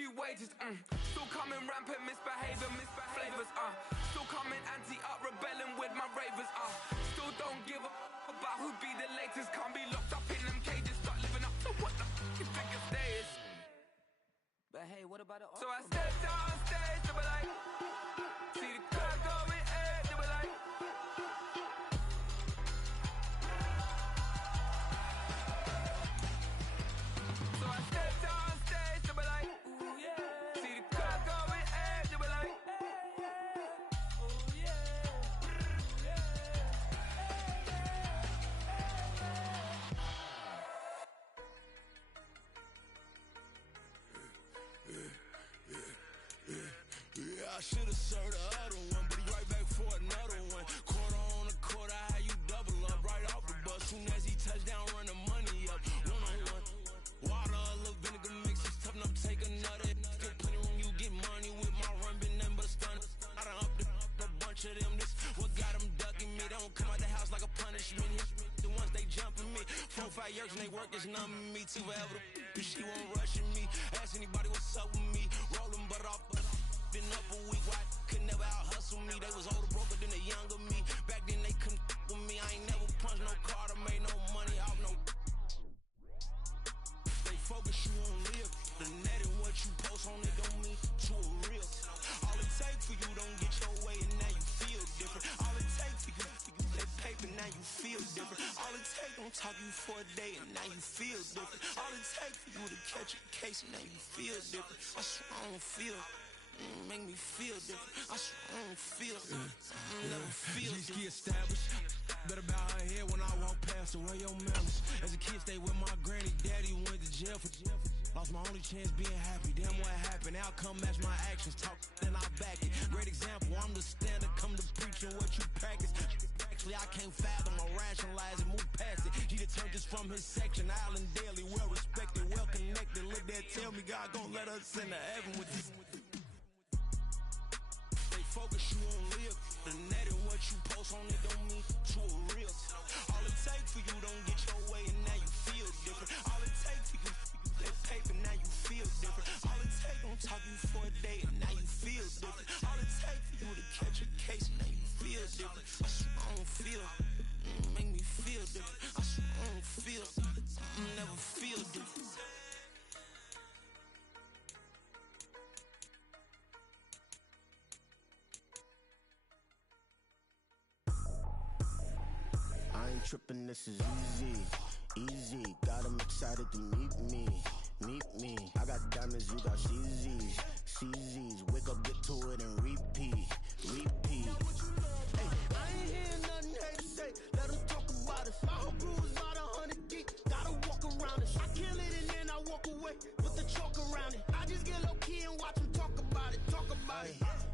few wages, Still coming rampant, misbehaving, flavors, Still coming anti-up, rebelling with my ravers, Still don't give a about who be the latest. Can't be locked up in them cages, start living up to what the you think your day is. But hey, what about the So I stepped on stage, they were like, see the crowd going, they were like. So I stepped on stage, they were like, ooh yeah. See the crowd going, they were like, ooh yeah. Yeah, I should've served the other one, but he right back for another one. Quarter on a quarter, how you double up right off the bus. Soon as he touch down, run the money up. One on one. Water, a little vinegar mix, it's tough enough to take another. Get plenty room, you get money with my run, been nothing but a stun. I done up a bunch of them. This what got them ducking me. They don't come out the house like a punishment. The ones they jumping me. 4 or 5 years and they work is numbing me. Too forever the she won't rushing me. Ask anybody what's up with me. Rolling butt off. Been up a week, why could never out hustle me? They was older, broker than the younger me. Back then they couldn't with me. I ain't never punched no card or made no money off no. They focus you on live. The net and what you post on it don't mean to a real. All it take for you don't get your way and now you feel different. All it take for you that paper now you feel different. All it take don't talk you for a day and now you feel different. All it take for you to catch a case and now you feel different. I swear I don't feel. Make me feel different. I swear I don't feel never feel G-ski established. Better bow her head when I walk past her. Where your manners? As a kid, stayed with my granny. Daddy went to jail for lost my only chance being happy. Damn, what happened? Outcome match my actions. Talk, then I back it. Great example. I'm the standard. Come to preaching what you practice. Actually, I can't fathom or rationalize and move past it. He determined just from his section. Island Daily, well respected, well connected. Look there, tell me God gon' let us into heaven with this. Focus you on live. The net and what you post on it don't mean to a real. All it take for you don't get your way and now you feel different. All it take for you that paper now you feel different. All it take don't talk you for a day and now you feel different. All it take for you to catch a case and now you feel different. I swear I don't feel. Make me feel different. I swear I don't feel. Never feel different. I ain't trippin', this is easy, easy. Got 'em excited to meet me. I got diamonds, you got CZs, CZs. Wake up, get to it and repeat. Hey, I ain't hearing nothing haters say. Let 'em talk about us. My whole crew is about 100 deep. Gotta walk around it. I kill it and then I walk away with the chalk around it. I just get low key and watch 'em talk about it.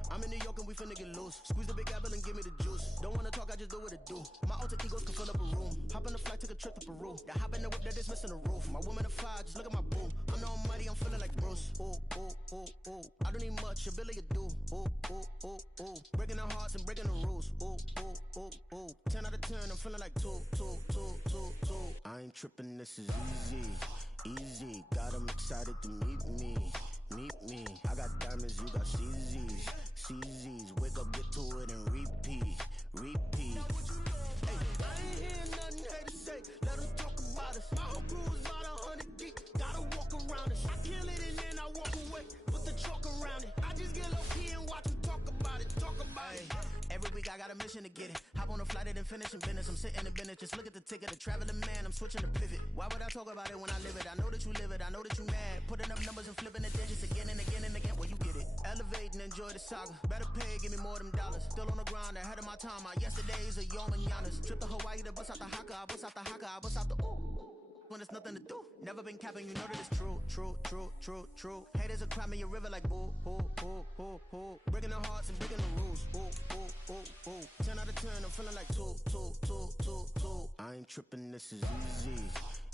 I'm in New York and we finna get loose. Squeeze the big apple and give me the juice. Don't wanna talk, I just do what it do. My alter egos can fill up a room. Hop on the flight, take a trip to Peru. Yeah, hop in the whip, that is missing the roof. My woman a fire, just look at my boo. I'm the almighty, I'm feeling like Bruce. Ooh, ooh, ooh, ooh. I don't need much, ability to do. Ooh, ooh, ooh, ooh. Breaking the hearts and breaking the rules. Ooh, ooh, ooh, ooh. 10 out of 10, I'm feeling like 2. I ain't tripping, this is easy, easy. Got 'em excited to meet me. I got diamonds, you got CZs, CZs. Wake up, get to it and repeat. Hey, I ain't hearing nothing haters say. Let 'em talk about us. My whole crew is about 100 deep. Gotta walk around it. I kill it and then I walk away with the chalk around it. I just get low key and watch 'em talk about it. Every week I got a mission to get it. Hop on a flight and then finish in business. I'm sitting in business, just look at the ticket. A traveling man, I'm switching to pivot. Why would I talk about it when I live it? I know that you live it, I know that you mad. Putting up numbers and flipping the digits again and again and again. Well, you get it. Elevate and enjoy the saga. Better pay, give me more than dollars. Still on the grind, ahead of my time. My yesterdays are your mananas. Trip to Hawaii to bust out the haka. I bust out the haka, I bust out the ooh. When there's nothing to do. Never been capping, you know that it's true. Haters are climbing your river like boo, hoo. Breaking the hearts and breaking the rules. Ooh. 10 out of 10, I'm feeling like 2. I ain't tripping, this is easy,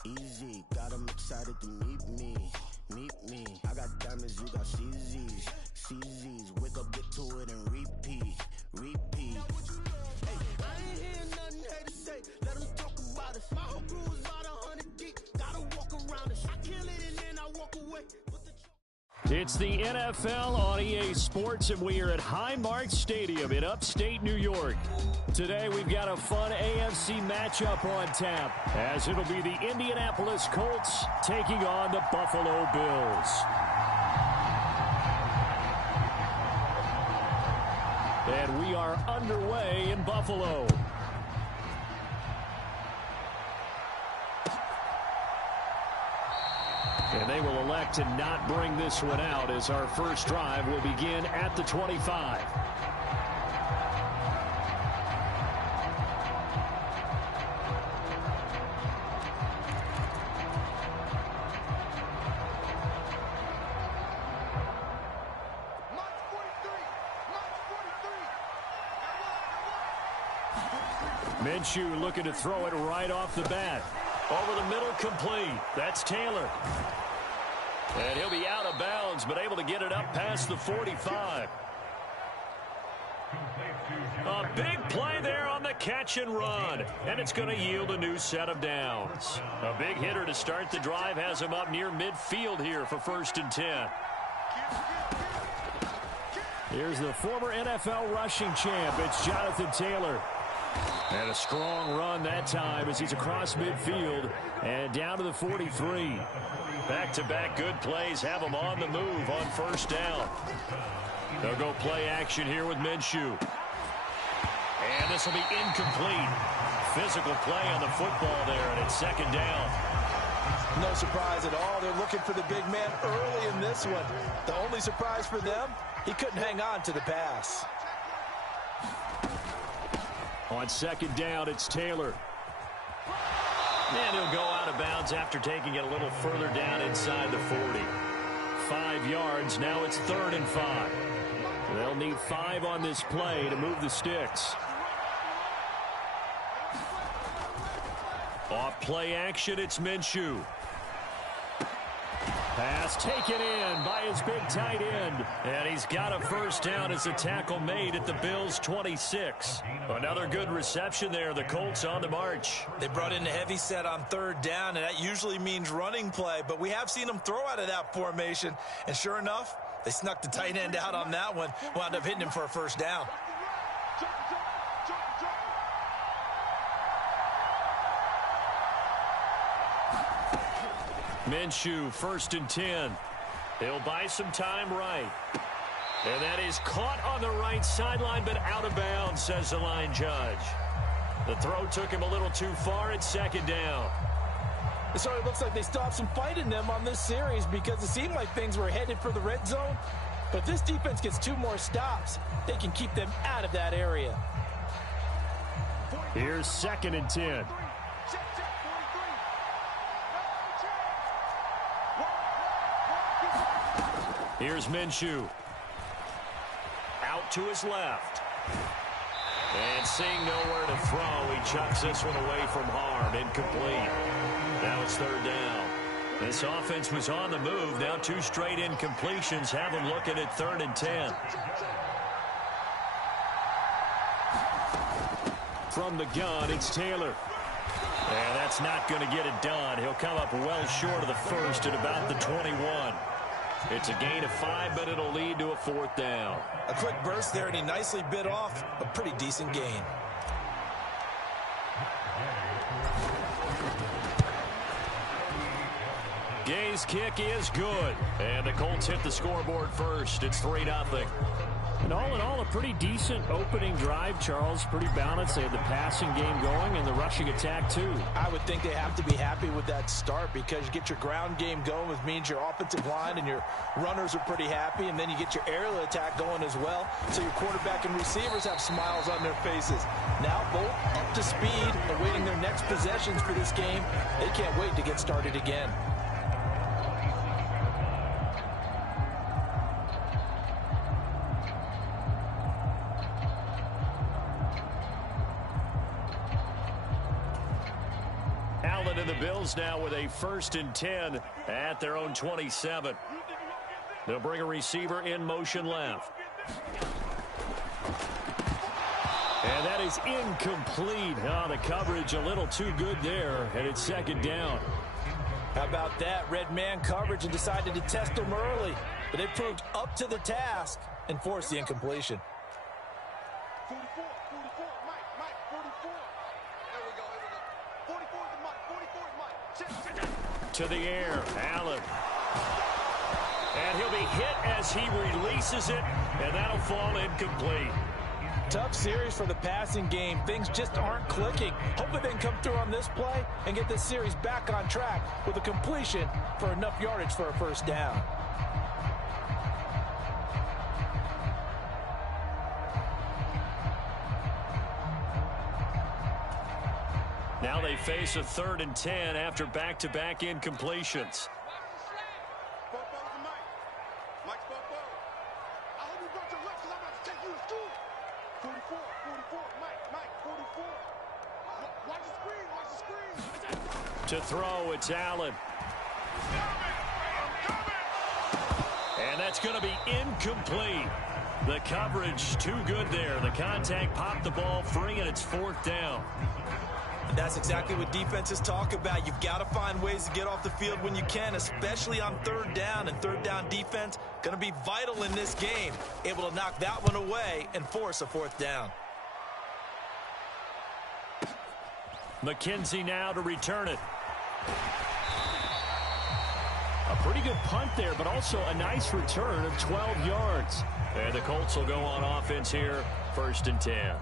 easy. Got 'em excited to meet me. I got diamonds, you got CZs, CZs. Wake up, get to it and repeat. Hey, I ain't hearing nothing haters say. Let 'em talk about us. My whole crew is about 100 deep. Gotta walk around it. I kill it and then I walk away with the chalk. It's the NFL on EA Sports, and we are at Highmark Stadium in upstate New York. Today, we've got a fun AFC matchup on tap, as it'll be the Indianapolis Colts taking on the Buffalo Bills. And we are underway in Buffalo. And they will elect to not bring this one out, as our first drive will begin at the 25. Minshew looking to throw it right off the bat. Over the middle, complete. That's Taylor. And he'll be out of bounds, but able to get it up past the 45. A big play there on the catch and run. And it's going to yield a new set of downs. A big hitter to start the drive has him up near midfield here for 1st and 10. Here's the former NFL rushing champ. It's Jonathan Taylor. And a strong run that time as he's across midfield and down to the 43. Back-to-back good plays have him on the move on 1st down. They'll go play action here with Minshew. And this will be incomplete. Physical play on the football there, and it's 2nd down. No surprise at all. They're looking for the big man early in this one. The only surprise for them, he couldn't hang on to the pass. On 2nd down, it's Taylor. And he'll go out of bounds after taking it a little further down inside the 40. 5 yards. Now it's 3rd and 5. They'll need 5 on this play to move the sticks. Off play action, it's Minshew. Pass taken in by his big tight end. And he's got a 1st down as a tackle made at the Bills' 26. Another good reception there. The Colts on the march. They brought in a heavy set on 3rd down, and that usually means running play. But we have seen them throw out of that formation. And sure enough, they snuck the tight end out on that one. Wound up hitting him for a 1st down. Minshew, 1st and 10. He'll buy some time right. And that is caught on the right sideline, but out of bounds, says the line judge. The throw took him a little too far at 2nd down. It sort of looks like they stopped some fight in them on this series because it seemed like things were headed for the red zone. But if this defense gets 2 more stops, they can keep them out of that area. Here's 2nd and 10. Here's Minshew. Out to his left. And seeing nowhere to throw, he chucks this one away from harm. Incomplete. Now it's 3rd down. This offense was on the move. Now 2 straight incompletions have them looking at 3rd and 10. From the gun, it's Taylor. And that's not going to get it done. He'll come up well short of the 1st at about the 21. It's a gain of 5, but it'll lead to a 4th down. A quick burst there, and he nicely bit off a pretty decent gain. Gay's kick is good. And the Colts hit the scoreboard first. It's 3-0. And all in all, a pretty decent opening drive, Charles. Pretty balanced. They had the passing game going and the rushing attack, too. I would think they have to be happy with that start because you get your ground game going, which means your offensive line and your runners are pretty happy, and then you get your aerial attack going as well, so your quarterback and receivers have smiles on their faces. Now both up to speed, awaiting their next possessions for this game. They can't wait to get started again. And the Bills now with a 1st and 10 at their own 27. They'll bring a receiver in motion left. And that is incomplete. Oh, the coverage a little too good there, and it's 2nd down. How about that? Red man coverage and decided to test them early. But they proved up to the task and forced the incompletion. 44, Mike, 44. There we go. 44 is Mike, 44 is Mike. To the air, Allen. And he'll be hit as he releases it, and that'll fall incomplete. Tough series for the passing game. Things just aren't clicking. Hopefully they can come through on this play and get this series back on track with a completion for enough yardage for a first down. Now they face a 3rd and 10 after back-to-back incompletions. To throw, it's Allen. And that's going to be incomplete. The coverage too good there. The contact popped the ball free, and it's 4th down. And that's exactly what defenses talk about. You've got to find ways to get off the field when you can, especially on 3rd down. And 3rd down defense going to be vital in this game. Able to knock that one away and force a 4th down. McKenzie now to return it. A pretty good punt there, but also a nice return of 12 yards. And the Colts will go on offense here, 1st and 10.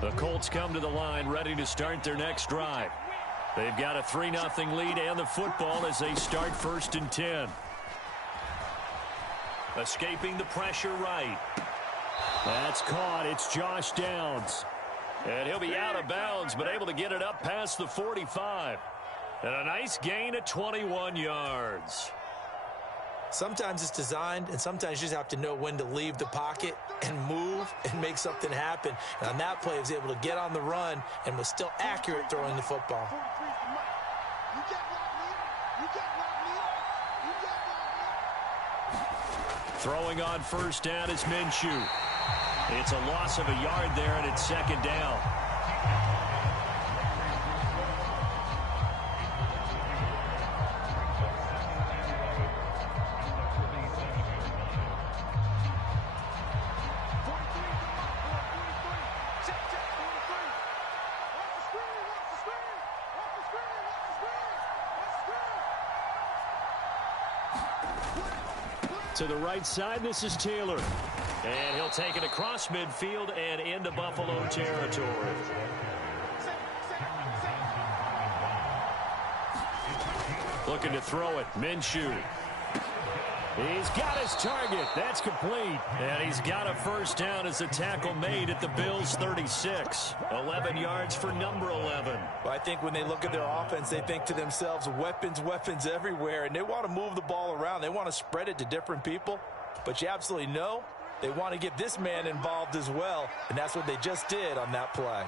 The Colts come to the line ready to start their next drive. They've got a 3-0 lead and the football as they start 1st and 10. Escaping the pressure right. That's caught. It's Josh Downs. And he'll be out of bounds, but able to get it up past the 45. And a nice gain of 21 yards. Sometimes it's designed, and sometimes you just have to know when to leave the pocket and move and make something happen. And on that play, he was able to get on the run and was still accurate throwing the football. Throwing on 1st down is Minshew. It's a loss of a yard there, and it's 2nd down. To the right side, this is Taylor. And he'll take it across midfield and into Buffalo territory. Looking to throw it, Minshew. He's got his target. That's complete. And he's got a 1st down as the tackle made at the Bills' 36. 11 yards for number 11. Well, I think when they look at their offense, they think to themselves, weapons, weapons everywhere. And they want to move the ball around. They want to spread it to different people. But you absolutely know they want to get this man involved as well. And that's what they just did on that play.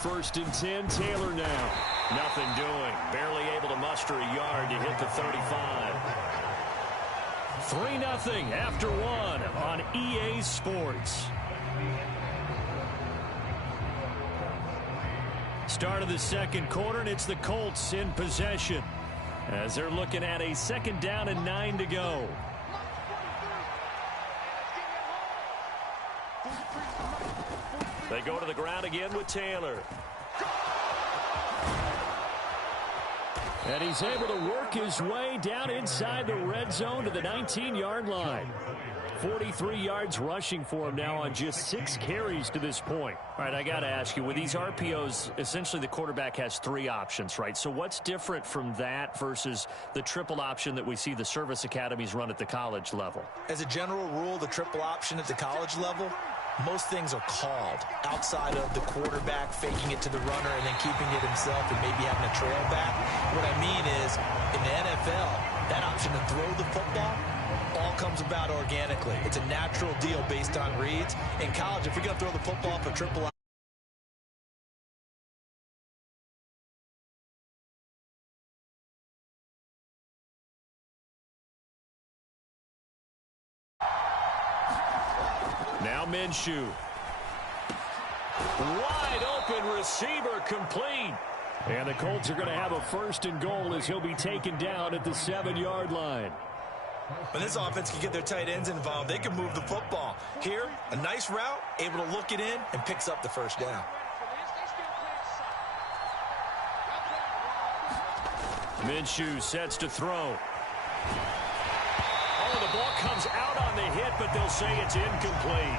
1st and 10, Taylor now. Nothing doing. Barely able to muster a yard to hit the 35. 3-0 after 1 on EA Sports. Start of the 2nd quarter, and it's the Colts in possession as they're looking at a 2nd down and 9 to go. They go to the ground again with Taylor. And he's able to work his way down inside the red zone to the 19-yard line. 43 yards rushing for him now on just 6 carries to this point. All right, I got to ask you, with these RPOs, essentially the quarterback has 3 options, right? So what's different from that versus the triple option that we see the service academies run at the college level? As a general rule, the triple option at the college level, most things are called outside of the quarterback faking it to the runner and then keeping it himself and maybe having a trail back. What I mean is, in the NFL, that option to throw the football all comes about organically. It's a natural deal based on reads. In college, if you're going to throw the football for triple Now Minshew. Wide open receiver complete. And the Colts are going to have a 1st and goal as he'll be taken down at the 7-yard line. When this offense can get their tight ends involved, they can move the football. Here, a nice route, able to look it in, and picks up the 1st down. Minshew sets to throw. Oh, the ball comes out on the hit, but they'll say it's incomplete.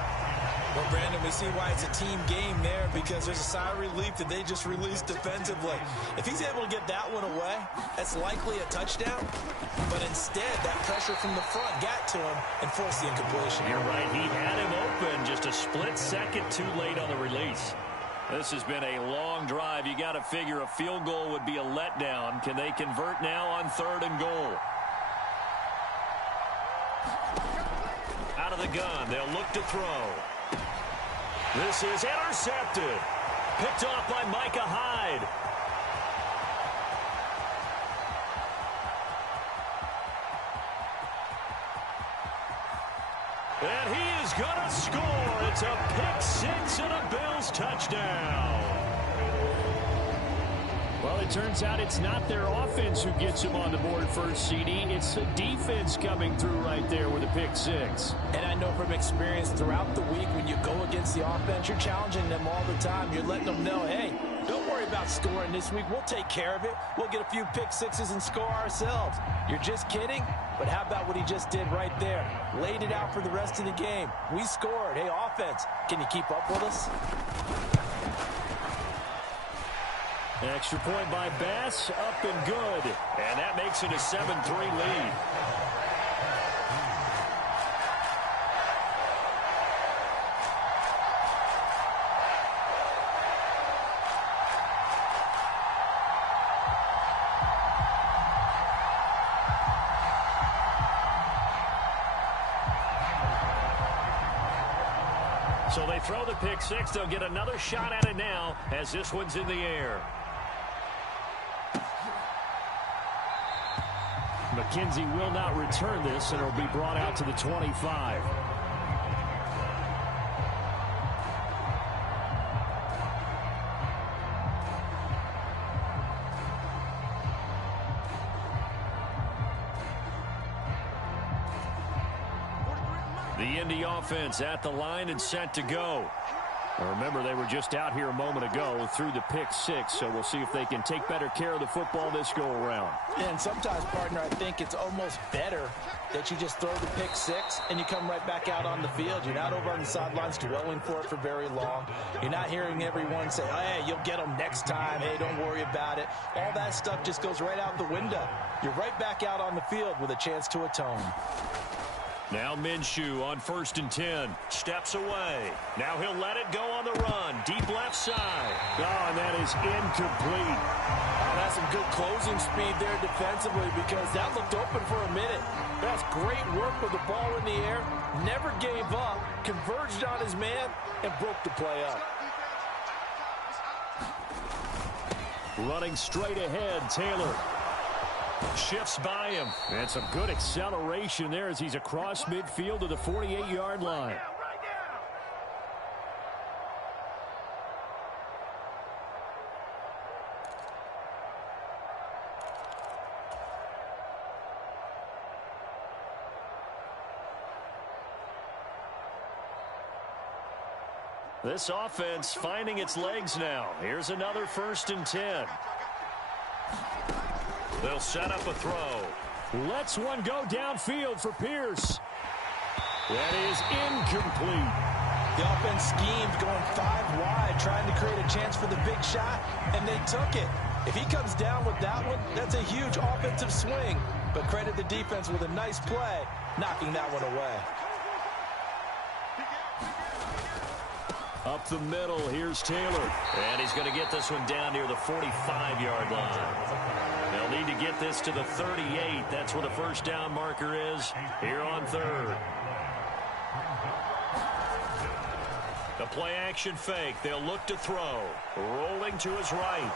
Well, Brandon, we see why it's a team game there, because there's a sigh of relief that they just released defensively. If he's able to get that one away, that's likely a touchdown. But instead, that pressure from the front got to him and forced the incompletion. You're right. He had him open just a split second too late on the release. This has been a long drive. You got to figure a field goal would be a letdown. Can they convert now on 3rd and goal? Out of the gun. They'll look to throw. This is intercepted. Picked off by Micah Hyde. And he is going to score. It's a pick 6 and a Bills touchdown. Well, it turns out it's not their offense who gets them on the board first, CD. It's the defense coming through right there with a pick 6. And I know from experience throughout the week when you go against the offense, you're challenging them all the time. You're letting them know, hey, don't worry about scoring this week. We'll take care of it. We'll get a few pick 6s and score ourselves. You're just kidding? But how about what he just did right there? Laid it out for the rest of the game. We scored. Hey, offense, can you keep up with us? Extra point by Bass, up and good. And that makes it a 7-3 lead. So they throw the pick 6. They'll get another shot at it now as this one's in the air. McKenzie will not return this, and it'll be brought out to the 25. The Indy offense at the line and set to go. Now remember, they were just out here a moment ago through the pick 6, so we'll see if they can take better care of the football this go-around. Yeah, and sometimes, partner, I think it's almost better that you just throw the pick 6 and you come right back out on the field. You're not over on the sidelines dwelling for it for very long. You're not hearing everyone say, oh, hey, you'll get them next time. Hey, don't worry about it. All that stuff just goes right out the window. You're right back out on the field with a chance to atone. Now Minshew on 1st and 10. Steps away. Now he'll let it go on the run. Deep left side. Oh, and that is incomplete. Oh, that's some good closing speed there defensively, because that looked open for a minute. That's great work with the ball in the air. Never gave up. Converged on his man and broke the play up. Running straight ahead, Taylor. Shifts by him. And some good acceleration there as he's across midfield to the 48-yard line. This offense finding its legs now. Here's another 1st and 10. They'll set up a throw. Lets one go downfield for Pierce. That is incomplete. The offense schemed going 5 wide, trying to create a chance for the big shot, and they took it. If he comes down with that one, that's a huge offensive swing. But credit the defense with a nice play, knocking that one away. Up the middle, here's Taylor. And he's going to get this one down near the 45-yard line. They'll need to get this to the 38. That's where the first down marker is here on third. The play action fake. They'll look to throw. Rolling to his right.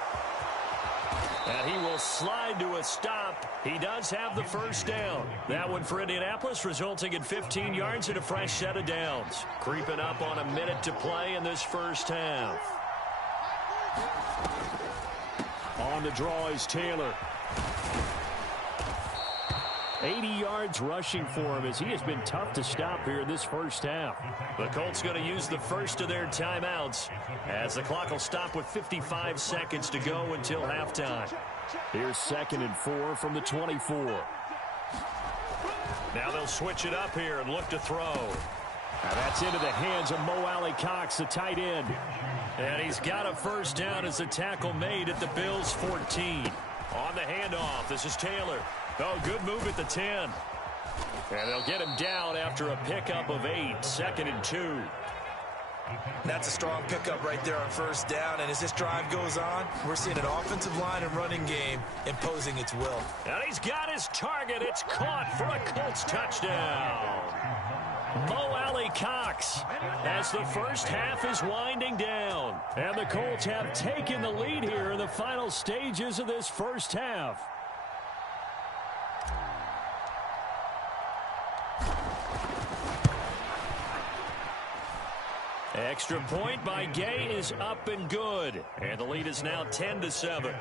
And he will slide to a stop. He does have the first down. That one for Indianapolis, resulting in 15 yards and a fresh set of downs. Creeping up on a minute to play in this first half. On the draw is Taylor. 80 yards rushing for him as he has been tough to stop here in this first half. The Colts going to use the first of their timeouts as the clock will stop with 55 seconds to go until halftime. Here's 2nd and 4 from the 24. Now they'll switch it up here and look to throw. Now that's into the hands of Mo Alley-Cox, the tight end. And he's got a first down as the tackle made at the Bills' 14. On the handoff, this is Taylor. Oh, good move at the 10. And they'll get him down after a pickup of 8, 2nd and 2. That's a strong pickup right there on first down. And as this drive goes on, we're seeing an offensive line and running game imposing its will. And he's got his target. It's caught for a Colts touchdown. Mo Alley-Cox as the first half is winding down. And the Colts have taken the lead here in the final stages of this first half. Extra point by Gay is up and good. And the lead is now 10-7.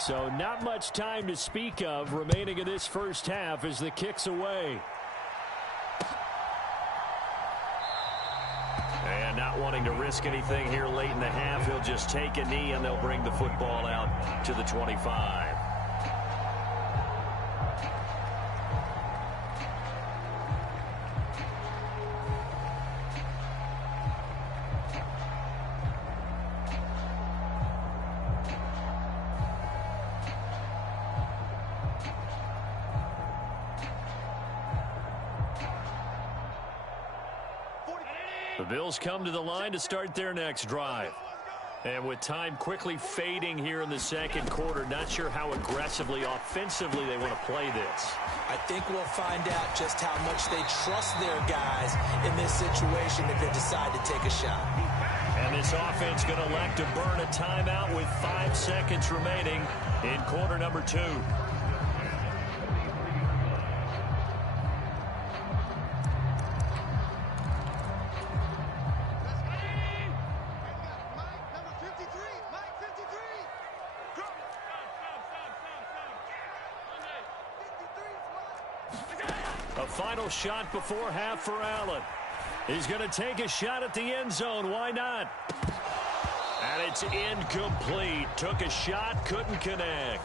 So not much time to speak of remaining in this first half as the kick's away. And not wanting to risk anything here late in the half, he'll just take a knee and they'll bring the football out to the 25. The Bills come to the line to start their next drive. And with time quickly fading here in the second quarter, not sure how aggressively, offensively they want to play this. I think we'll find out just how much they trust their guys in this situation if they decide to take a shot. And this offense going to elect to burn a timeout with 5 seconds remaining in quarter number 2. Final shot before half for Allen. He's going to take a shot at the end zone. Why not? And it's incomplete. Took a shot, couldn't connect.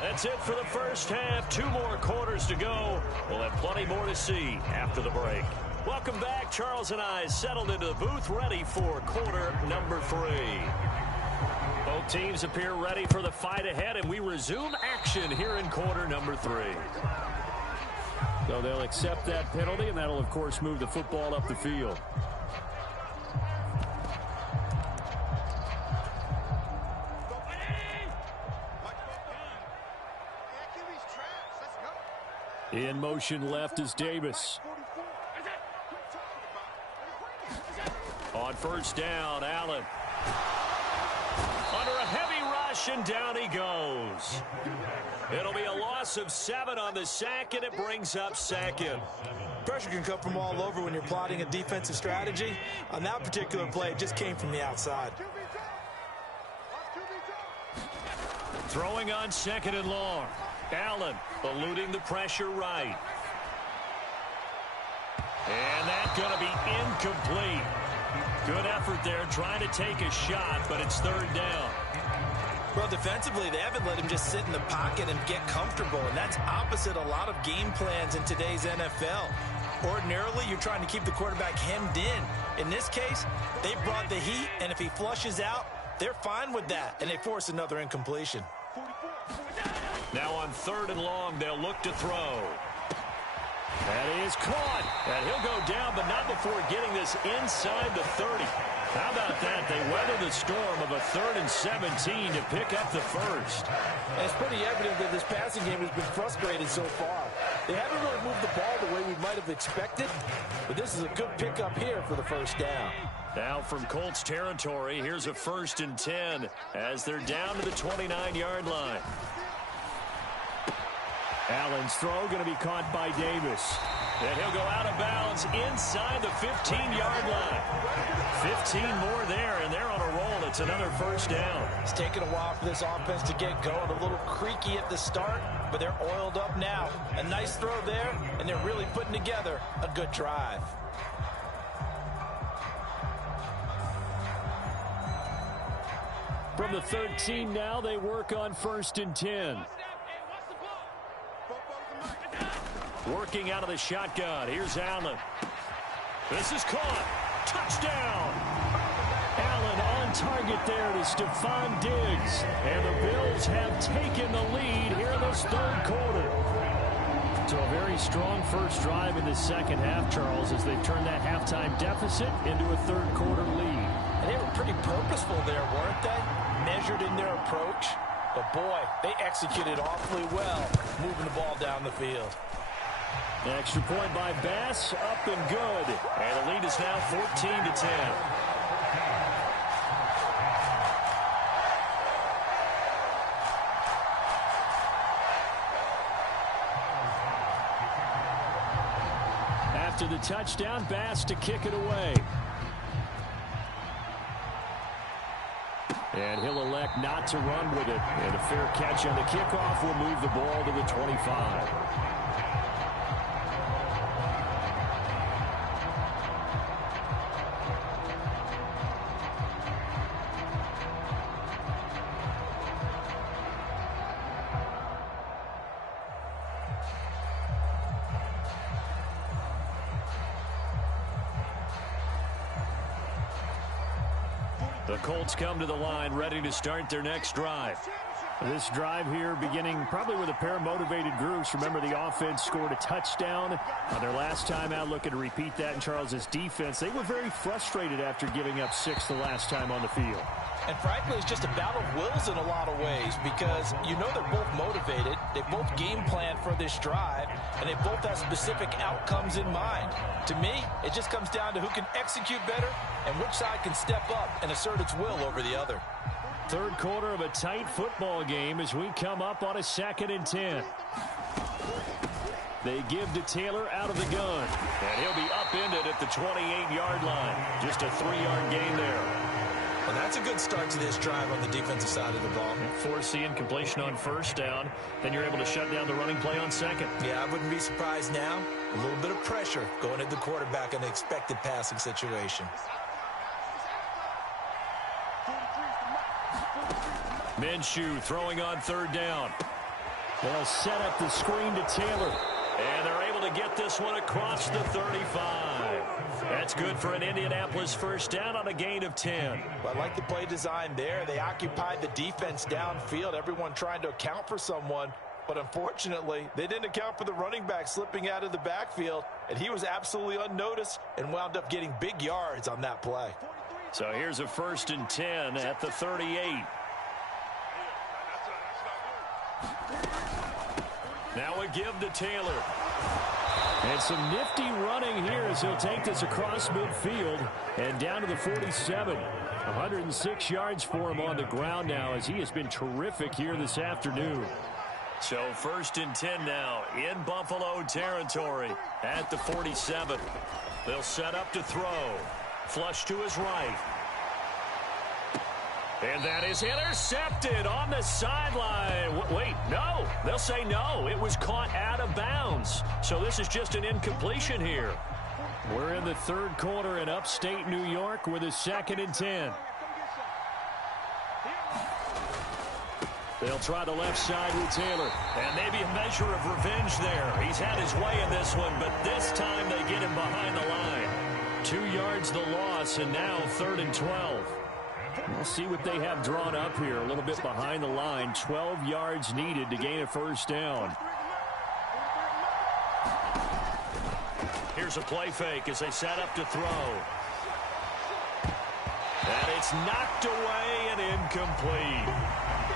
That's it for the first half. 2 more quarters to go. We'll have plenty more to see after the break. Welcome back. Charles and I settled into the booth, ready for quarter number 3. Both teams appear ready for the fight ahead, and we resume action here in quarter number 3. So they'll accept that penalty, and that'll, of course, move the football up the field. In motion left is Davis. On first down, Allen. Under a heavy rush, and down he goes. It'll be a loss of 7 on the sack, and it brings up 2nd. Pressure can come from all over when you're plotting a defensive strategy. On that particular play, it just came from the outside. Throwing on 2nd and long. Allen eluding the pressure right. And that's going to incomplete. Good effort there trying to take a shot, but it's third down. Well, defensively, they haven't let him just sit in the pocket and get comfortable, and that's opposite a lot of game plans in today's NFL. Ordinarily, you're trying to keep the quarterback hemmed in. In this case, they brought the heat, and if he flushes out, they're fine with that, and they force another incompletion. Now on third and long, they'll look to throw. That is caught, and he'll go down, but not before getting this inside the 30. How about that? They weather the storm of a 3rd and 17 to pick up the first. And it's pretty evident that this passing game has been frustrated so far. They haven't really moved the ball the way we might have expected, but this is a good pickup here for the first down. Now from Colts territory, here's a 1st and 10 as they're down to the 29-yard line. Allen's throw going to be caught by Davis. And he'll go out of bounds inside the 15-yard line. 15 more there, and they're on a roll. It's another first down. It's taken a while for this offense to get going. A little creaky at the start, but they're oiled up now. A nice throw there, and they're really putting together a good drive. From the 13 now, they work on 1st and 10. Working out of the shotgun. Here's Allen. This is caught. Touchdown. Allen on target there to Stephon Diggs. And the Bills have taken the lead here in this third quarter. So a very strong first drive in the second half, Charles, as they've turned that halftime deficit into a third quarter lead. And they were pretty purposeful there, weren't they? Measured in their approach. But boy, they executed awfully well, moving the ball down the field. Extra point by Bass, up and good. And the lead is now 14-10. After the touchdown, Bass to kick it away. And he'll elect not to run with it. And a fair catch on the kickoff will move the ball to the 25. The Colts come to the line ready to start their next drive. This drive here beginning probably with a pair of motivated groups. Remember, the offense scored a touchdown on their last time out. Looking to repeat that in Charles's defense. They were very frustrated after giving up 6 the last time on the field. And frankly, it's just a battle of wills in a lot of ways because you know they're both motivated. They both game plan for this drive, and they both have specific outcomes in mind. To me, it just comes down to who can execute better and which side can step up and assert its will over the other. Third quarter of a tight football game as we come up on a 2nd and 10. They give to Taylor out of the gun. And he'll be upended at the 28-yard line. Just a 3-yard gain there. Well, that's a good start to this drive on the defensive side of the ball. Force the incompletion on first down. Then you're able to shut down the running play on second. Yeah, I wouldn't be surprised now. A little bit of pressure going at the quarterback in the expected passing situation. Minshew throwing on third down. They'll set up the screen to Taylor. And they're able to get this one across the 35. That's good for an Indianapolis first down on a gain of 10. Well, I like the play design there. They occupied the defense downfield, everyone trying to account for someone. But unfortunately, they didn't account for the running back slipping out of the backfield, and he was absolutely unnoticed and wound up getting big yards on that play. So here's a 1st and 10 at the 38. Now a give to Taylor. And some nifty running here as he'll take this across midfield and down to the 47. 106 yards for him on the ground now as he has been terrific here this afternoon. So 1st and 10 now in Buffalo territory at the 47. They'll set up to throw. Flush to his right. And that is intercepted on the sideline. Wait, no. They'll say no. It was caught out of bounds. So this is just an incompletion here. We're in the third quarter in upstate New York with a 2nd and 10. They'll try the left side with Taylor. And maybe a measure of revenge there. He's had his way in this one, but this time they get him behind the line. 2 yards the loss, and now 3rd and 12. We'll see what they have drawn up here. A little bit behind the line. 12 yards needed to gain a first down. Here's a play fake as they set up to throw. And it's knocked away and incomplete.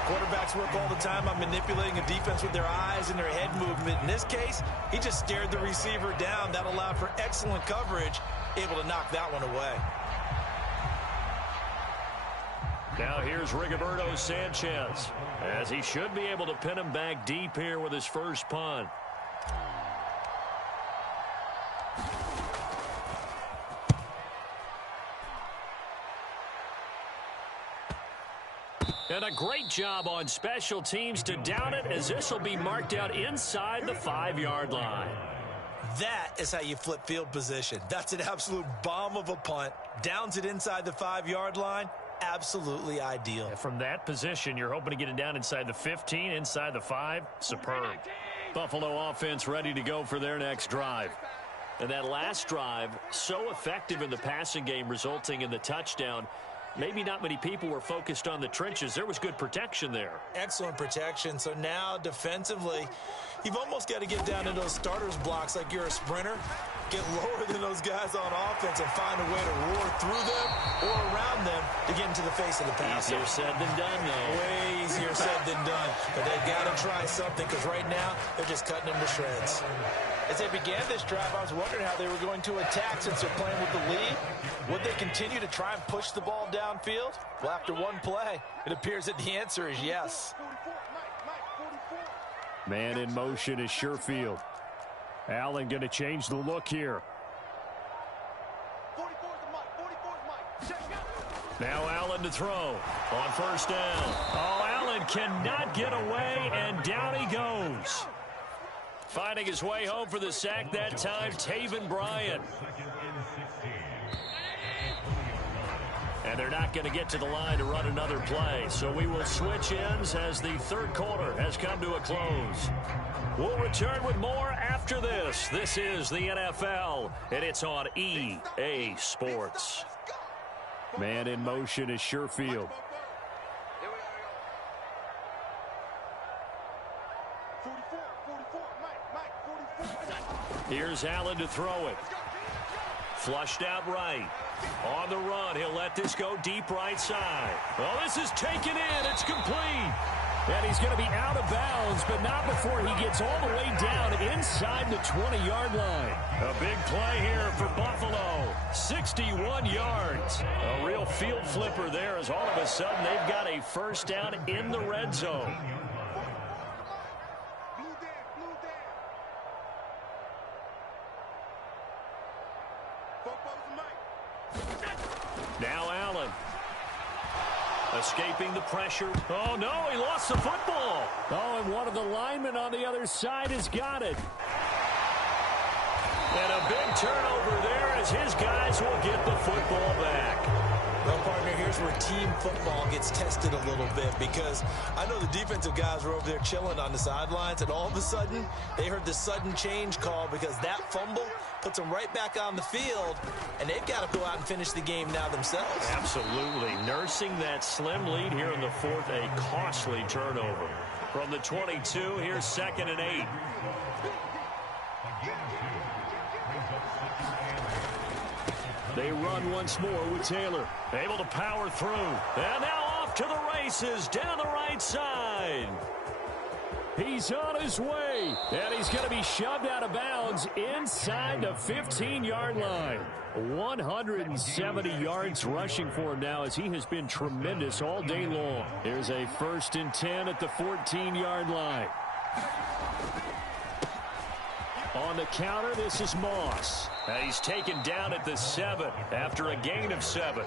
Quarterbacks work all the time on manipulating a defense with their eyes and their head movement. In this case, he just stared the receiver down. That allowed for excellent coverage, able to knock that one away. Now here's Rigoberto Sanchez, as he should be able to pin him back deep here with his first punt. And a great job on special teams to down it, as this will be marked out inside the 5-yard line. That is how you flip field position. That's an absolute bomb of a punt. Downs it inside the 5-yard line. Absolutely ideal. And from that position, you're hoping to get it down inside the 15, inside the 5. Superb. Buffalo offense ready to go for their next drive. And that last drive, so effective in the passing game, resulting in the touchdown. Maybe not many people were focused on the trenches. There was good protection there. Excellent protection. So now defensively, you've almost got to get down into those starters blocks like you're a sprinter. Get lower than those guys on offense and find a way to roar through them or around them to get into the face of the passer. Easier said than done, though. Way easier said than done. But they've got to try something, because right now they're just cutting them to shreds. As they began this drive, I was wondering how they were going to attack since they're playing with the lead. Would they continue to try and push the ball downfield? Well, after one play, it appears that the answer is yes. Man in motion is Sherfield. Allen going to change the look here. Now Allen to throw on first down. Oh, Allen cannot get away, and down he goes. Finding his way home for the sack that time, Taven Bryan. And they're not going to get to the line to run another play. So we will switch ends as the third quarter has come to a close. We'll return with more after this. This is the NFL, and it's on EA Sports. Man in motion is Sherfield. Here's Allen to throw it. Flushed out right. On the run, he'll let this go deep right side. Well, this is taken in. It's complete. And he's going to be out of bounds, but not before he gets all the way down inside the 20-yard line. A big play here for Buffalo. 61 yards. A real field flipper there, as all of a sudden they've got a first down in the red zone. Now Allen. Escaping the pressure. Oh, no, he lost the football. Oh, and one of the linemen on the other side has got it. And a big turnover there as his guys will get the football back. Well, partner, here's where team football gets tested a little bit, because I know the defensive guys were over there chilling on the sidelines, and all of a sudden they heard the sudden change call, because that fumble puts them right back on the field, and they've got to go out and finish the game now themselves. Absolutely. Nursing that slim lead here in the fourth, a costly turnover. From the 22, here's 2nd and 8. They run once more with Taylor. Able to power through. And now off to the races down the right side. He's on his way. And he's going to be shoved out of bounds inside the 15-yard line. 170 yards rushing for him now, as he has been tremendous all day long. Here's a 1st and 10 at the 14-yard line. On the counter, this is Moss. And he's taken down at the 7 after a gain of 7.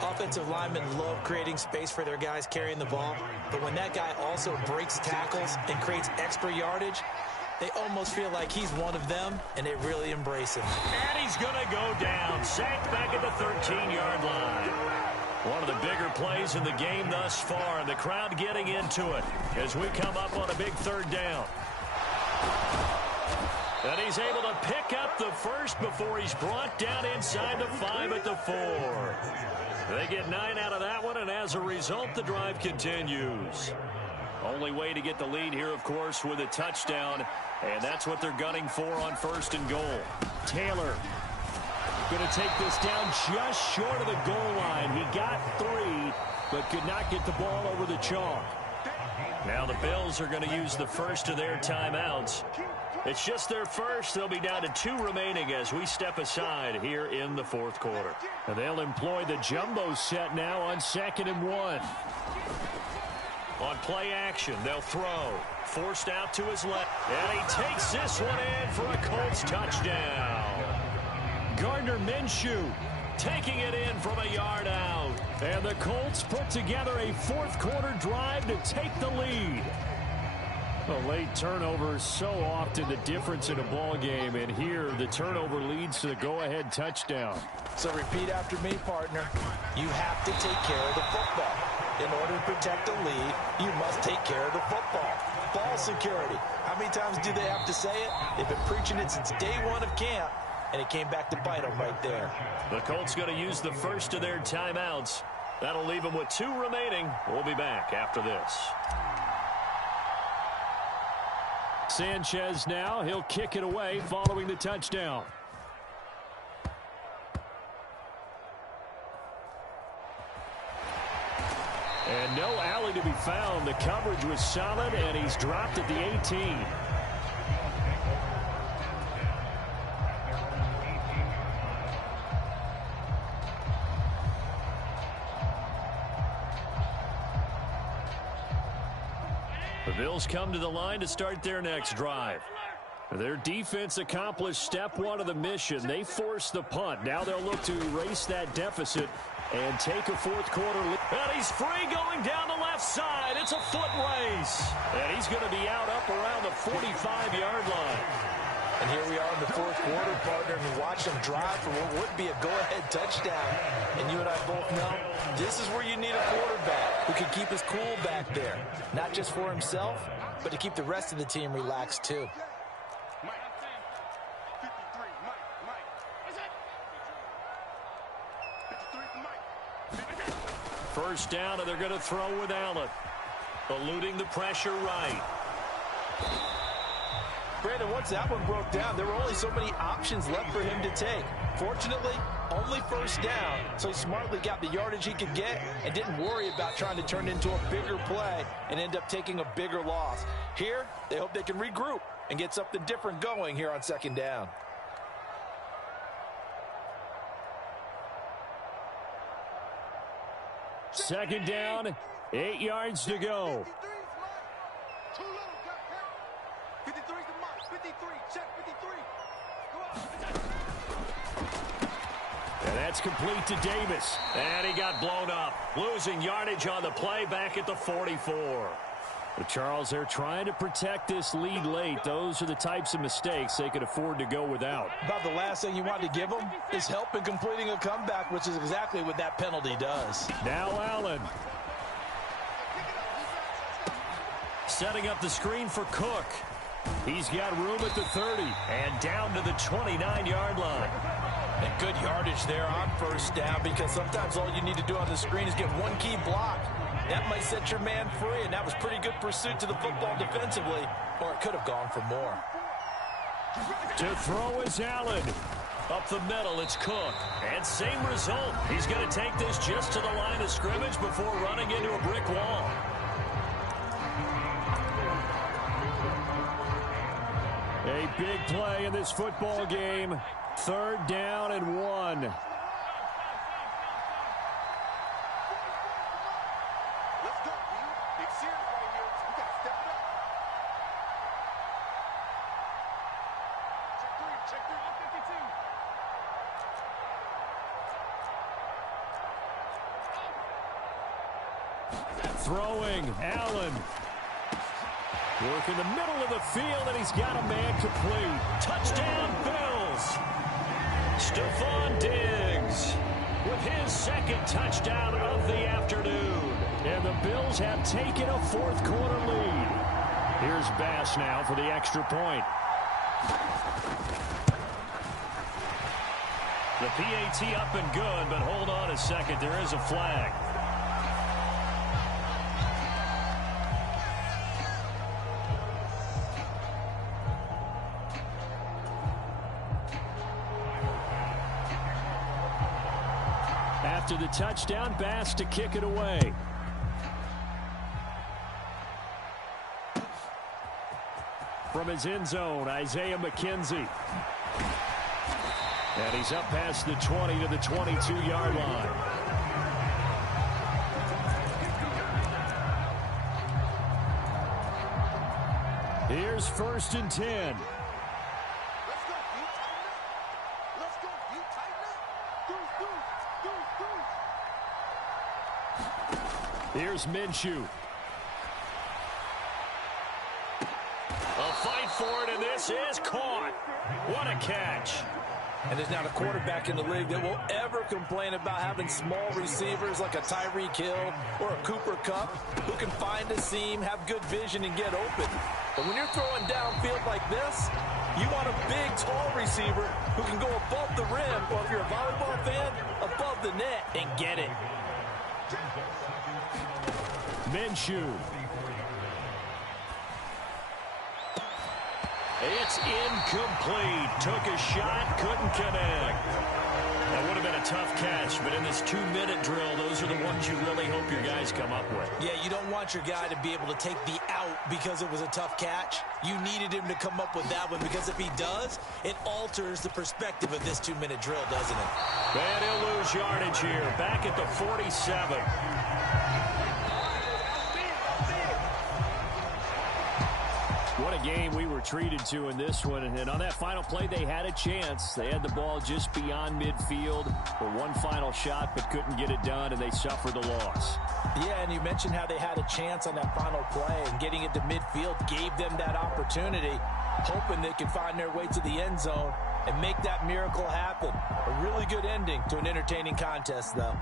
Offensive linemen love creating space for their guys carrying the ball, but when that guy also breaks tackles and creates extra yardage, they almost feel like he's one of them, and they really embrace him. And he's going to go down, sacked back at the 13-yard line. One of the bigger plays in the game thus far, and the crowd getting into it as we come up on a big third down. And he's able to pick up the first before he's brought down inside the 5 at the 4. They get 9 out of that one, and as a result, the drive continues. Only way to get the lead here, of course, with a touchdown, and that's what they're gunning for on 1st and goal. Taylor going to take this down just short of the goal line. He got 3, but could not get the ball over the chalk. Now the Bills are going to use the first of their timeouts. It's just their first. They'll be down to 2 remaining as we step aside here in the 4th quarter. And they'll employ the jumbo set now on 2nd and 1. On play action, they'll throw. Forced out to his left. And he takes this one in for a Colts touchdown. Gardner Minshew taking it in from a yard out. And the Colts put together a 4th quarter drive to take the lead. A late turnover is so often the difference in a ball game, and here the turnover leads to the go-ahead touchdown. So repeat after me, partner. You have to take care of the football. In order to protect the lead, you must take care of the football. Ball security. How many times do they have to say it? They've been preaching it since day 1 of camp, and it came back to bite them right there. The Colts going to use the first of their timeouts. That'll leave them with 2 remaining. We'll be back after this. Sanchez now. He'll kick it away following the touchdown. And no alley to be found. The coverage was solid, and he's dropped at the 18. The Bills come to the line to start their next drive. Their defense accomplished step 1 of the mission. They forced the punt. Now they'll look to erase that deficit and take a 4th quarter lead. And he's free going down the left side. It's a foot race. And he's going to be out up around the 45-yard line. And here we are in the 4th quarter, partner, and we watch them drive for what would be a go-ahead touchdown. And you and I both know this is where you need a quarterback who can keep his cool back there. Not just for himself, but to keep the rest of the team relaxed too. First down, and they're going to throw with Allen. Eluding the pressure right. Brandon, once that one broke down, there were only so many options left for him to take. Fortunately, only first down, so he smartly got the yardage he could get and didn't worry about trying to turn into a bigger play and end up taking a bigger loss. Here, they hope they can regroup and get something different going here on 2nd down. Second down, 8 yards to go. 53 to Mike. 53. Check 53. And that's complete to Davis. And he got blown up. Losing yardage on the play back at the 44. But Charles, they're trying to protect this lead late. Those are the types of mistakes they could afford to go without. About the last thing you want to give them is help in completing a comeback, which is exactly what that penalty does. Now Allen. Setting up the screen for Cook. He's got room at the 30 and down to the 29-yard line. And good yardage there on first down, because sometimes all you need to do on the screen is get one key block. That might set your man free, and that was pretty good pursuit to the football defensively, or it could have gone for more. To throw is Allen. Up the middle, it's Cook. And same result. He's going to take this just to the line of scrimmage before running into a brick wall. A big play in this football game. 3rd down and 1. Let's go, man. Big series right here. We got to step it up. Check 3. Check 3. 52. Throwing, Allen. Work in the middle of the field, and he's got a man complete. Touchdown, Bills. Stephon Diggs with his second touchdown of the afternoon. And the Bills have taken a fourth-quarter lead. Here's Bass now for the extra point. The PAT up and good, but hold on a second. There is a flag. After the touchdown, Bass to kick it away. From his end zone, Isaiah McKenzie. And he's up past the 20 to the 22-yard line. Here's 1st and 10. Here's Minshew. A fight for it, and this is caught. What a catch. And there's not a quarterback in the league that will ever complain about having small receivers like a Tyreek Hill or a Cooper Kupp who can find a seam, have good vision, and get open. But when you're throwing downfield like this, you want a big, tall receiver who can go above the rim, or if you're a volleyball fan, above the net and get it. Minshew. It's incomplete. Took a shot, couldn't connect. That would have been a tough catch, but in this 2-minute drill, those are the ones you really hope your guys come up with. Yeah, you don't want your guy to be able to take the out because it was a tough catch. You needed him to come up with that one, because if he does, it alters the perspective of this 2-minute drill, doesn't it? And he'll lose yardage here. Back at the 47. What a game we were treated to in this one. And on that final play, they had a chance. They had the ball just beyond midfield for one final shot, but couldn't get it done, and they suffered the loss. Yeah, and you mentioned how they had a chance on that final play, and getting it to midfield gave them that opportunity, hoping they could find their way to the end zone and make that miracle happen. A really good ending to an entertaining contest, though.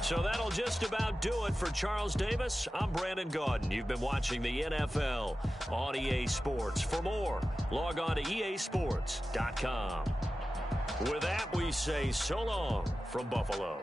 So that'll just about do it for Charles Davis. I'm Brandon Gaudin. You've been watching the NFL on EA Sports. For more, log on to easports.com. With that, we say so long from Buffalo.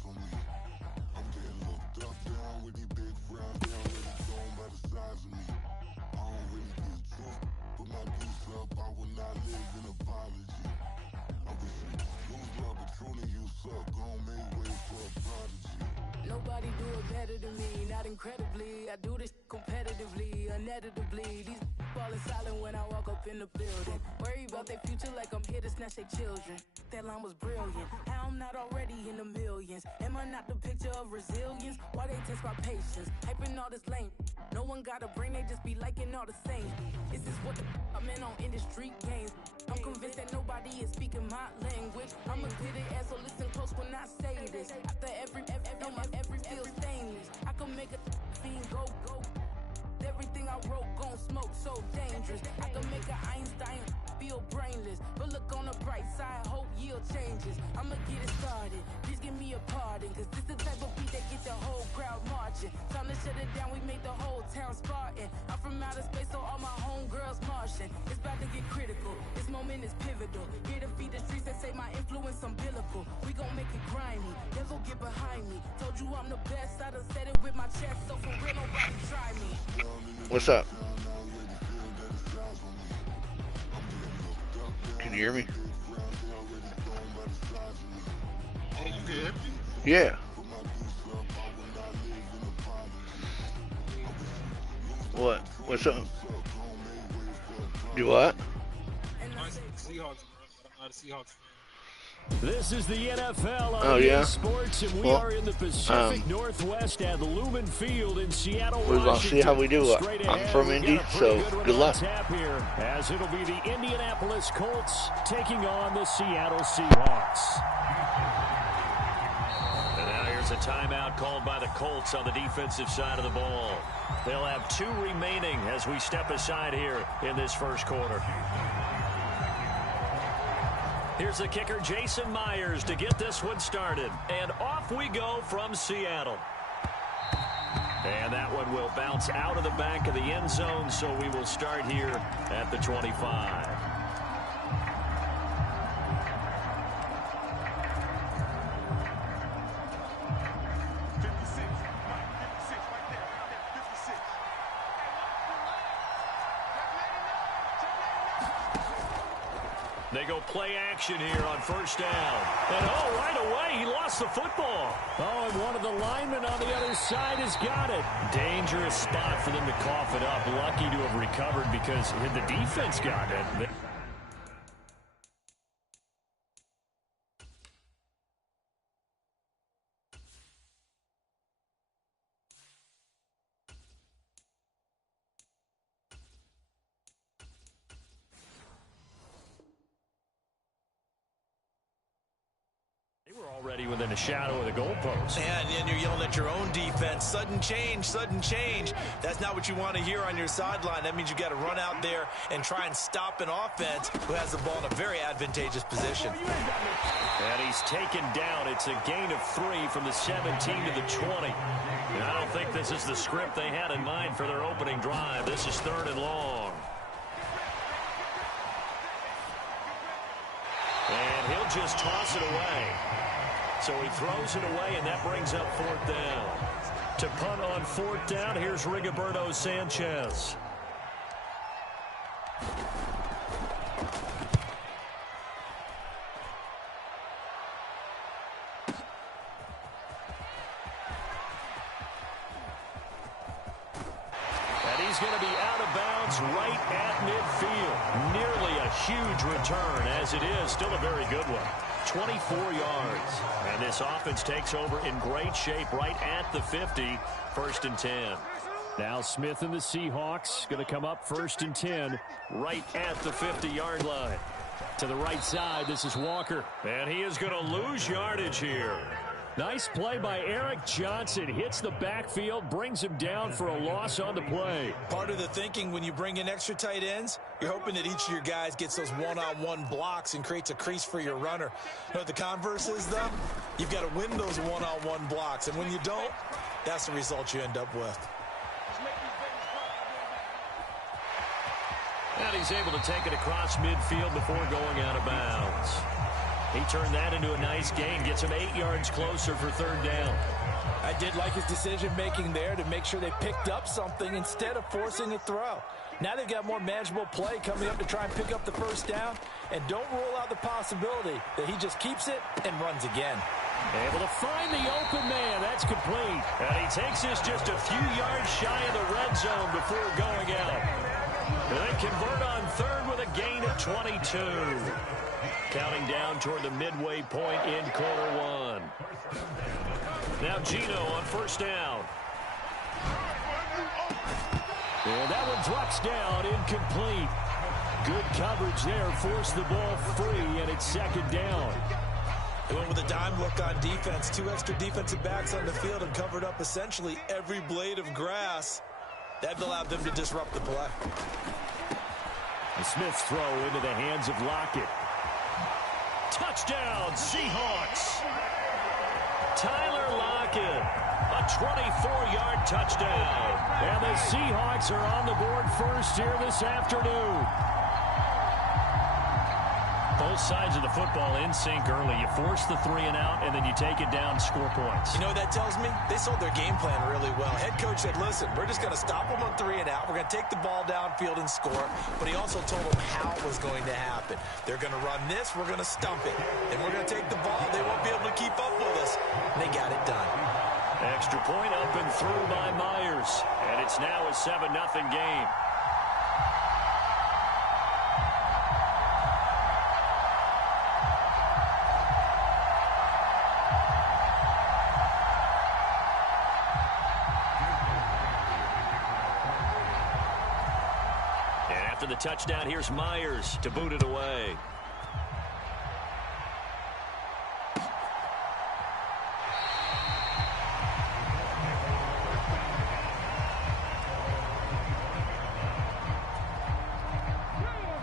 eyes on me. I'm getting looked up down with these big frown down, really thrown by the size of me. I don't really get drunk, put my goose up, I will not live in apology. I wish you lose love, but truly you suck, gon' make way for a prodigy. Nobody do it better than me, not incredibly. I do this competitively, uneditably. These falling silent when I walk up in the building. Worry about their future like I'm here to snatch their children. That line was brilliant. How I'm not already in the millions. Am I not the picture of resilience? Why they test my patience? Hyping all this lame. No one got a brain, they just be liking all the same. Is this what the I'm in on industry games? I'm convinced that nobody is speaking my language. I'ma get it, ass, so listen close when I say this. After every feel stainless. I can make a fiend go. Everything I wrote gon' smoke, so dangerous. I can make an Einstein feel brainless. But look on the bright side, hope yield changes. I'ma get it started, please give me a pardon. Cause this the type of beat that get the whole crowd marching. Time to shut it down, we make the whole town Spartan. I'm from outer space, so all my homegirls Martian. It's about to get critical, this moment is pivotal. Here to feed the streets that say my influence umbilical. We gon' make it grimy, never get behind me. Told you I'm the best, I done said it with my chest. So for real, nobody try me. What's up? Can you hear me? Hey, you good? Yeah. What? What's up? Do what? Seahawks, bro. I'm not a Seahawks fan. This is the NFL on EA Sports, and we are in the Pacific Northwest at Lumen Field in Seattle, We're going to see how we do. I'm from Indy, so good luck. Here, as it'll be the Indianapolis Colts taking on the Seattle Seahawks. And now here's a timeout called by the Colts on the defensive side of the ball. They'll have 2 remaining as we step aside here in this first quarter. Here's the kicker, Jason Myers, to get this one started. And off we go from Seattle. And that one will bounce out of the back of the end zone, so we will start here at the 25. They go play action here on first down. And, right away, he lost the football. And one of the linemen on the other side has got it. Dangerous spot for them to cough it up. Lucky to have recovered because the defense got it. Already within a shadow of the goalpost. And you're yelling at your own defense. Sudden change, sudden change. That's not what you want to hear on your sideline. That means you got to run out there and try and stop an offense who has the ball in a very advantageous position. And he's taken down. It's a gain of 3 from the 17 to the 20. And I don't think this is the script they had in mind for their opening drive. This is 3rd and long. And he'll just toss it away. So he throws it away, and that brings up 4th down. To punt on 4th down, here's Rigoberto Sanchez. And he's going to be out of bounds right at midfield. Nearly a huge return, as it is. Still a very good one. 24 yards. And this offense takes over in great shape right at the 50. 1st and 10. Now Smith and the Seahawks going to come up 1st and 10 right at the 50-yard line. To the right side, this is Walker. And he is going to lose yardage here. Nice play by Eric Johnson. Hits the backfield, brings him down for a loss on the play. Part of the thinking when you bring in extra tight ends, you're hoping that each of your guys gets those one-on-one blocks and creates a crease for your runner. You know what the converse is, though? You've got to win those one-on-one blocks. And when you don't, that's the result you end up with. And he's able to take it across midfield before going out of bounds. He turned that into a nice gain. Gets him 8 yards closer for third down. I did like his decision-making there to make sure they picked up something instead of forcing a throw. Now they've got more manageable play coming up to try and pick up the first down. And don't rule out the possibility that he just keeps it and runs again. Able to find the open man. That's complete. And he takes this just a few yards shy of the red zone before going out. And they convert on third with a gain of 22. Counting down toward the midway point in quarter one. Now Gino on first down. And that one drops down, incomplete. Good coverage there, forced the ball free, and it's second down. They went with a dime look on defense. 2 extra defensive backs on the field and covered up essentially every blade of grass. That allowed them to disrupt the play. The Smith's throw into the hands of Lockett. Touchdown, Seahawks. Tyler Lockett, a 24-yard touchdown. And the Seahawks are on the board first here this afternoon. Both sides of the football in sync early. You force the 3 and out, and then you take it down, score points. You know what that tells me? They sold their game plan really well. Head coach said, listen, we're just going to stop them on 3 and out. We're going to take the ball downfield and score. But he also told them how it was going to happen. They're going to run this. We're going to stump it. And we're going to take the ball. They won't be able to keep up with us. And they got it done. Extra point up and through by Myers. And it's now a 7-0 game. After the touchdown, here's Myers to boot it away.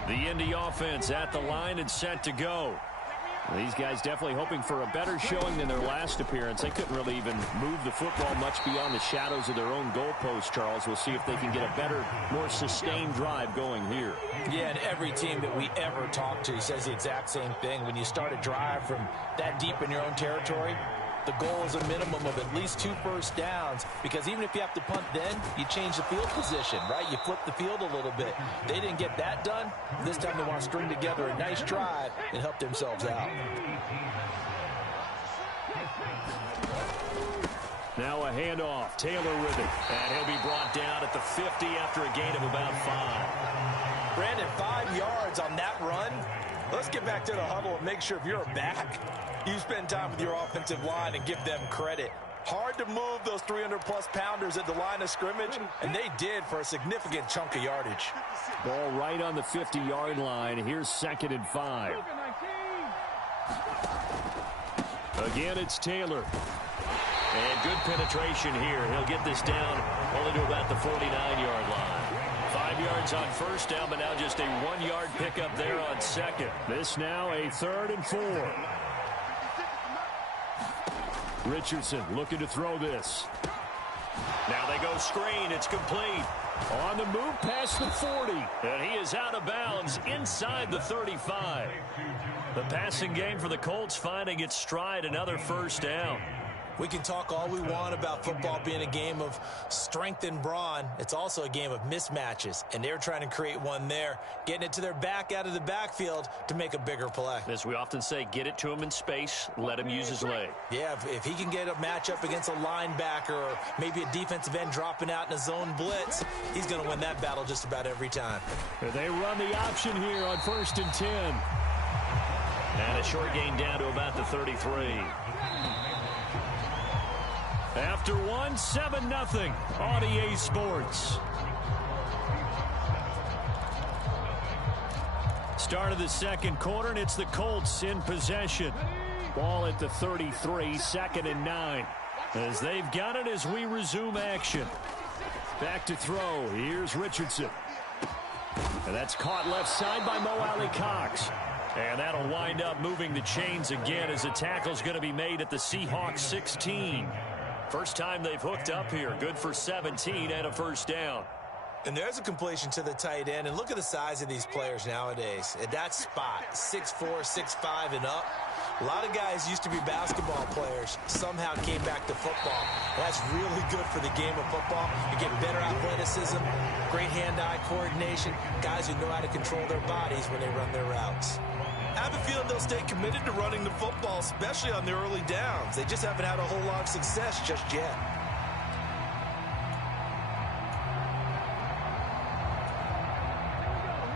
The Indy offense at the line and set to go. These guys definitely hoping for a better showing than their last appearance. They couldn't really even move the football much beyond the shadows of their own goalpost, Charles. We'll see if they can get a better, more sustained drive going here. Yeah, and every team that we ever talk to says the exact same thing. When you start a drive from that deep in your own territory, the goal is a minimum of at least 2 first downs, because even if you have to punt then, you change the field position, right? You flip the field a little bit. They didn't get that done. This time they want to string together a nice drive and help themselves out. Now a handoff. Taylor with it. And he'll be brought down at the 50 after a gain of about 5. Brandon, 5 yards on that run. Let's get back to the huddle and make sure if you're a back, you spend time with your offensive line and give them credit. Hard to move those 300-plus pounders at the line of scrimmage, and they did for a significant chunk of yardage. Ball right on the 50-yard line. Here's 2nd and 5. Again, it's Taylor. And good penetration here. He'll get this down only to about the 49-yard line. 5 yards on first down, but now just a 1-yard pickup there on second. This now a 3rd and 4. Richardson looking to throw this. Now they go screen. It's complete. On the move past the 40. And he is out of bounds inside the 35. The passing game for the Colts finding its stride, another first down. We can talk all we want about football being a game of strength and brawn. It's also a game of mismatches, and they're trying to create one there, getting it to their back out of the backfield to make a bigger play. As we often say, get it to him in space, let him use his leg. Yeah, if he can get a matchup against a linebacker or maybe a defensive end dropping out in a zone blitz, he's going to win that battle just about every time. They run the option here on 1st and 10. And a short gain down to about the 33. After 7-0 on EA Sports. Start of the second quarter, and it's the Colts in possession. Ball at the 33, 2nd and 9. As they've got it as we resume action. Back to throw. Here's Richardson. And that's caught left side by Mo Alley Cox. And that'll wind up moving the chains again as the tackle's going to be made at the Seahawks 16. First time they've hooked up here. Good for 17 and a first down. And there's a completion to the tight end. And look at the size of these players nowadays. At that spot, 6'4", 6'5", and up. A lot of guys used to be basketball players, somehow came back to football. That's really good for the game of football. You get better athleticism, great hand-eye coordination, guys who know how to control their bodies when they run their routes. I have a feeling they'll stay committed to running the football, especially on the early downs. They just haven't had a whole lot of success just yet.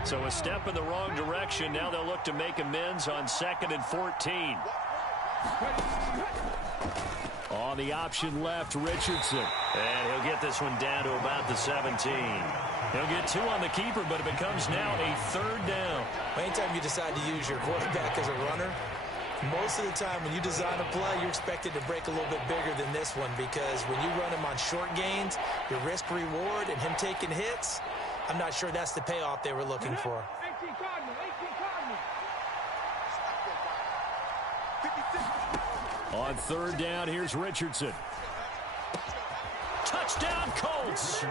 So a step in the wrong direction. Now they'll look to make amends on 2nd and 14. On the option left, Richardson. And he'll get this one down to about the 17. He'll get 2 on the keeper, but it becomes now a 3rd down. Anytime you decide to use your quarterback as a runner, most of the time when you design a play, you're expected to break a little bit bigger than this one, because when you run him on short gains, your risk-reward and him taking hits, I'm not sure that's the payoff they were looking for. On 3rd down, here's Richardson. Touchdown, Colts!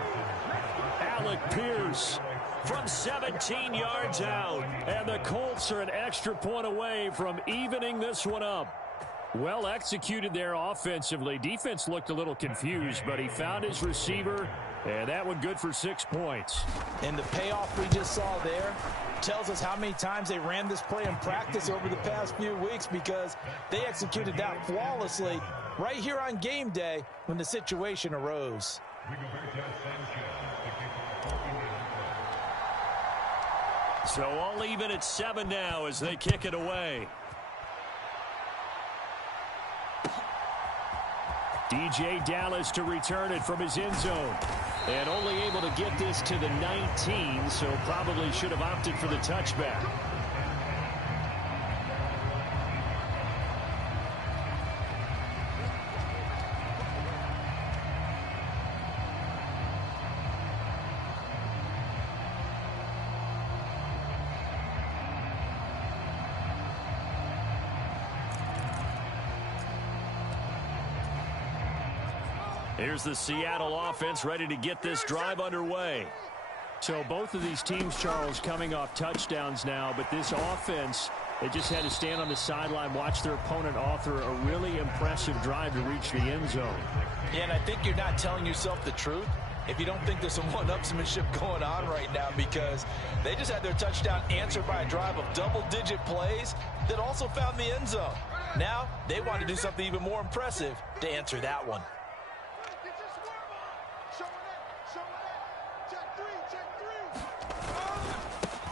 Alec Pierce from 17 yards out. And the Colts are an extra point away from evening this one up. Well executed there offensively. Defense looked a little confused, but he found his receiver, and that one good for 6 points. And the payoff we just saw there tells us how many times they ran this play in practice over the past few weeks, because they executed that flawlessly right here on game day when the situation arose. So all even at 7 now as they kick it away. DJ Dallas to return it from his end zone. And only able to get this to the 19, so probably should have opted for the touchback. Here's the Seattle offense ready to get this drive underway. So both of these teams, Charles, coming off touchdowns now, but this offense, they just had to stand on the sideline, watch their opponent author a really impressive drive to reach the end zone. Yeah, and I think you're not telling yourself the truth if you don't think there's some one-upsmanship going on right now, because they just had their touchdown answered by a drive of double-digit plays that also found the end zone. Now they want to do something even more impressive to answer that one.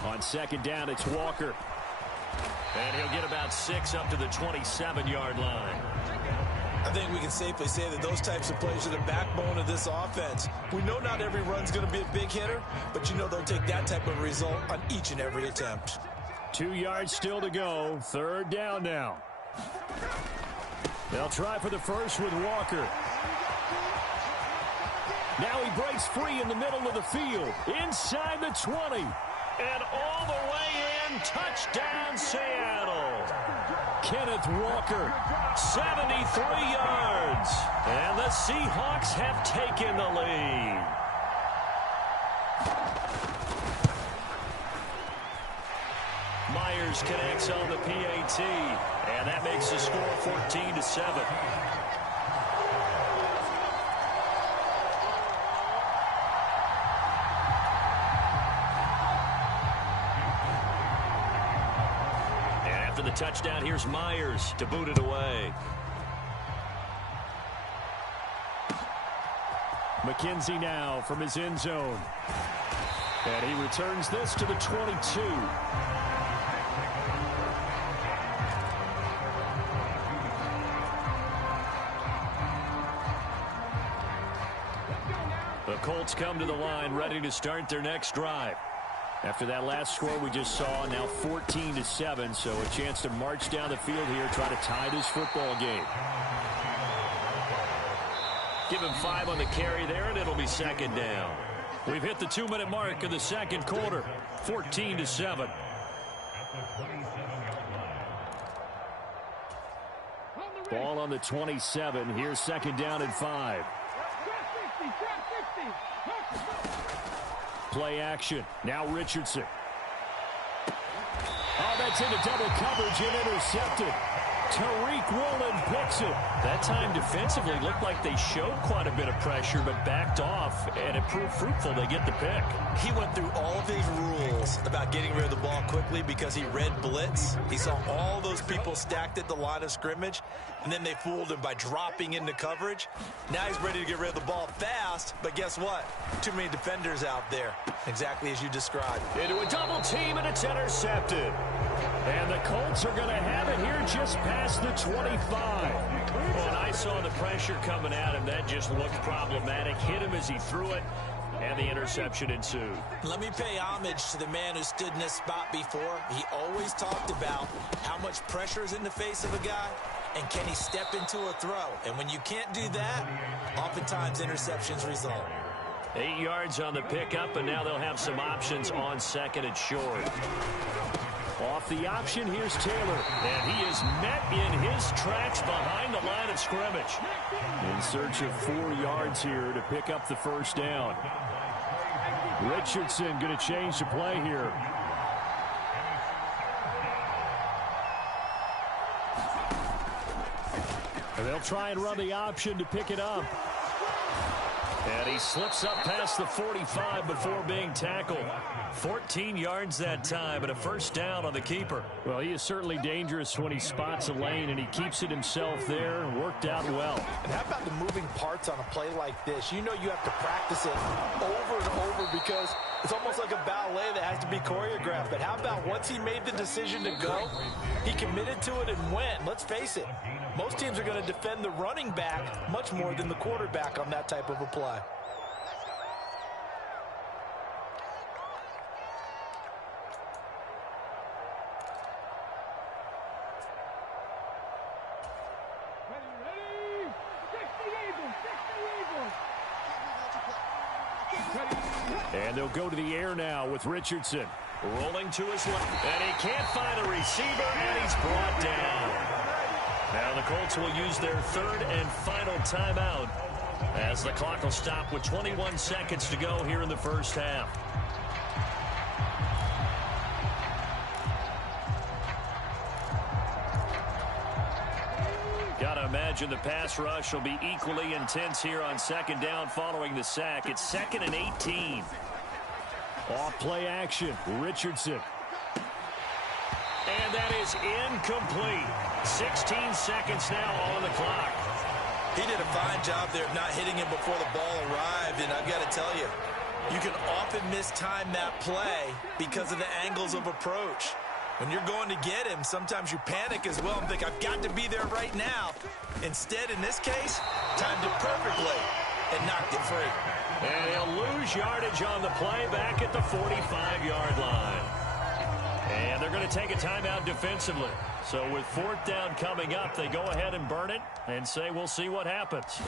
On 2nd down, it's Walker. And he'll get about 6 up to the 27-yard line. I think we can safely say that those types of plays are the backbone of this offense. We know not every run's going to be a big hitter, but you know they'll take that type of result on each and every attempt. 2 yards still to go. 3rd down now. They'll try for the first with Walker. Now he breaks free in the middle of the field. Inside the 20. And all the way in, touchdown Seattle. Kenneth Walker, 73 yards. And the Seahawks have taken the lead. Myers connects on the PAT. And that makes the score 14-7. The touchdown, here's Myers to boot it away. McKenzie now from his end zone. And he returns this to the 22. The Colts come to the line ready to start their next drive. After that last score we just saw, now 14-7, so a chance to march down the field here, try to tie this football game. Give him 5 on the carry there, and it'll be 2nd down. We've hit the 2-minute mark of the 2nd quarter, 14-7. Ball on the 27. Here's 2nd down and 5. Play action. Now Richardson. Oh, that's into double coverage and intercepted. Tariq Woolen picks it. That time defensively looked like they showed quite a bit of pressure but backed off, and it proved fruitful. They get the pick. He went through all of his rules about getting rid of the ball quickly because he read blitz. He saw all those people stacked at the line of scrimmage, and then they fooled him by dropping into coverage. Now he's ready to get rid of the ball fast, but guess what? Too many defenders out there, exactly as you described. Into a double team, and it's intercepted. And the Colts are going to have it here just past the 25. When I saw the pressure coming at him, that just looked problematic. Hit him as he threw it, and the interception ensued. Let me pay homage to the man who stood in this spot before. He always talked about how much pressure is in the face of a guy, and can he step into a throw. And when you can't do that, oftentimes interceptions result. 8 yards on the pickup, and now they'll have some options on second and short. Off the option, here's Taylor. And he is met in his tracks behind the line of scrimmage. In search of 4 yards here to pick up the first down. Richardson going to change the play here. And they'll try and run the option to pick it up. And he slips up past the 45 before being tackled. 14 yards that time, and a first down on the keeper. Well, he is certainly dangerous when he spots a lane, and he keeps it himself there. Worked out well. And how about the moving parts on a play like this? You know you have to practice it over and over because it's almost like a ballet that has to be choreographed. But how about once he made the decision to go, he committed to it and went. Let's face it, most teams are going to defend the running back much more than the quarterback on that type of a play. And they'll go to the air now with Richardson. Rolling to his left, and he can't find a receiver, and he's brought down. Now the Colts will use their third and final timeout as the clock will stop with 21 seconds to go here in the first half. Gotta imagine the pass rush will be equally intense here on second down following the sack. It's 2nd and 18. Off play action, Richardson. And that is incomplete. 16 seconds now on the clock. He did a fine job there of not hitting him before the ball arrived, and I've got to tell you, you can often mistime that play because of the angles of approach. When you're going to get him, sometimes you panic as well and think, I've got to be there right now. Instead, in this case, timed it perfectly and knocked it free. And he'll lose yardage on the play back at the 45-yard line. And they're going to take a timeout defensively. So with 4th down coming up, they go ahead and burn it and say we'll see what happens.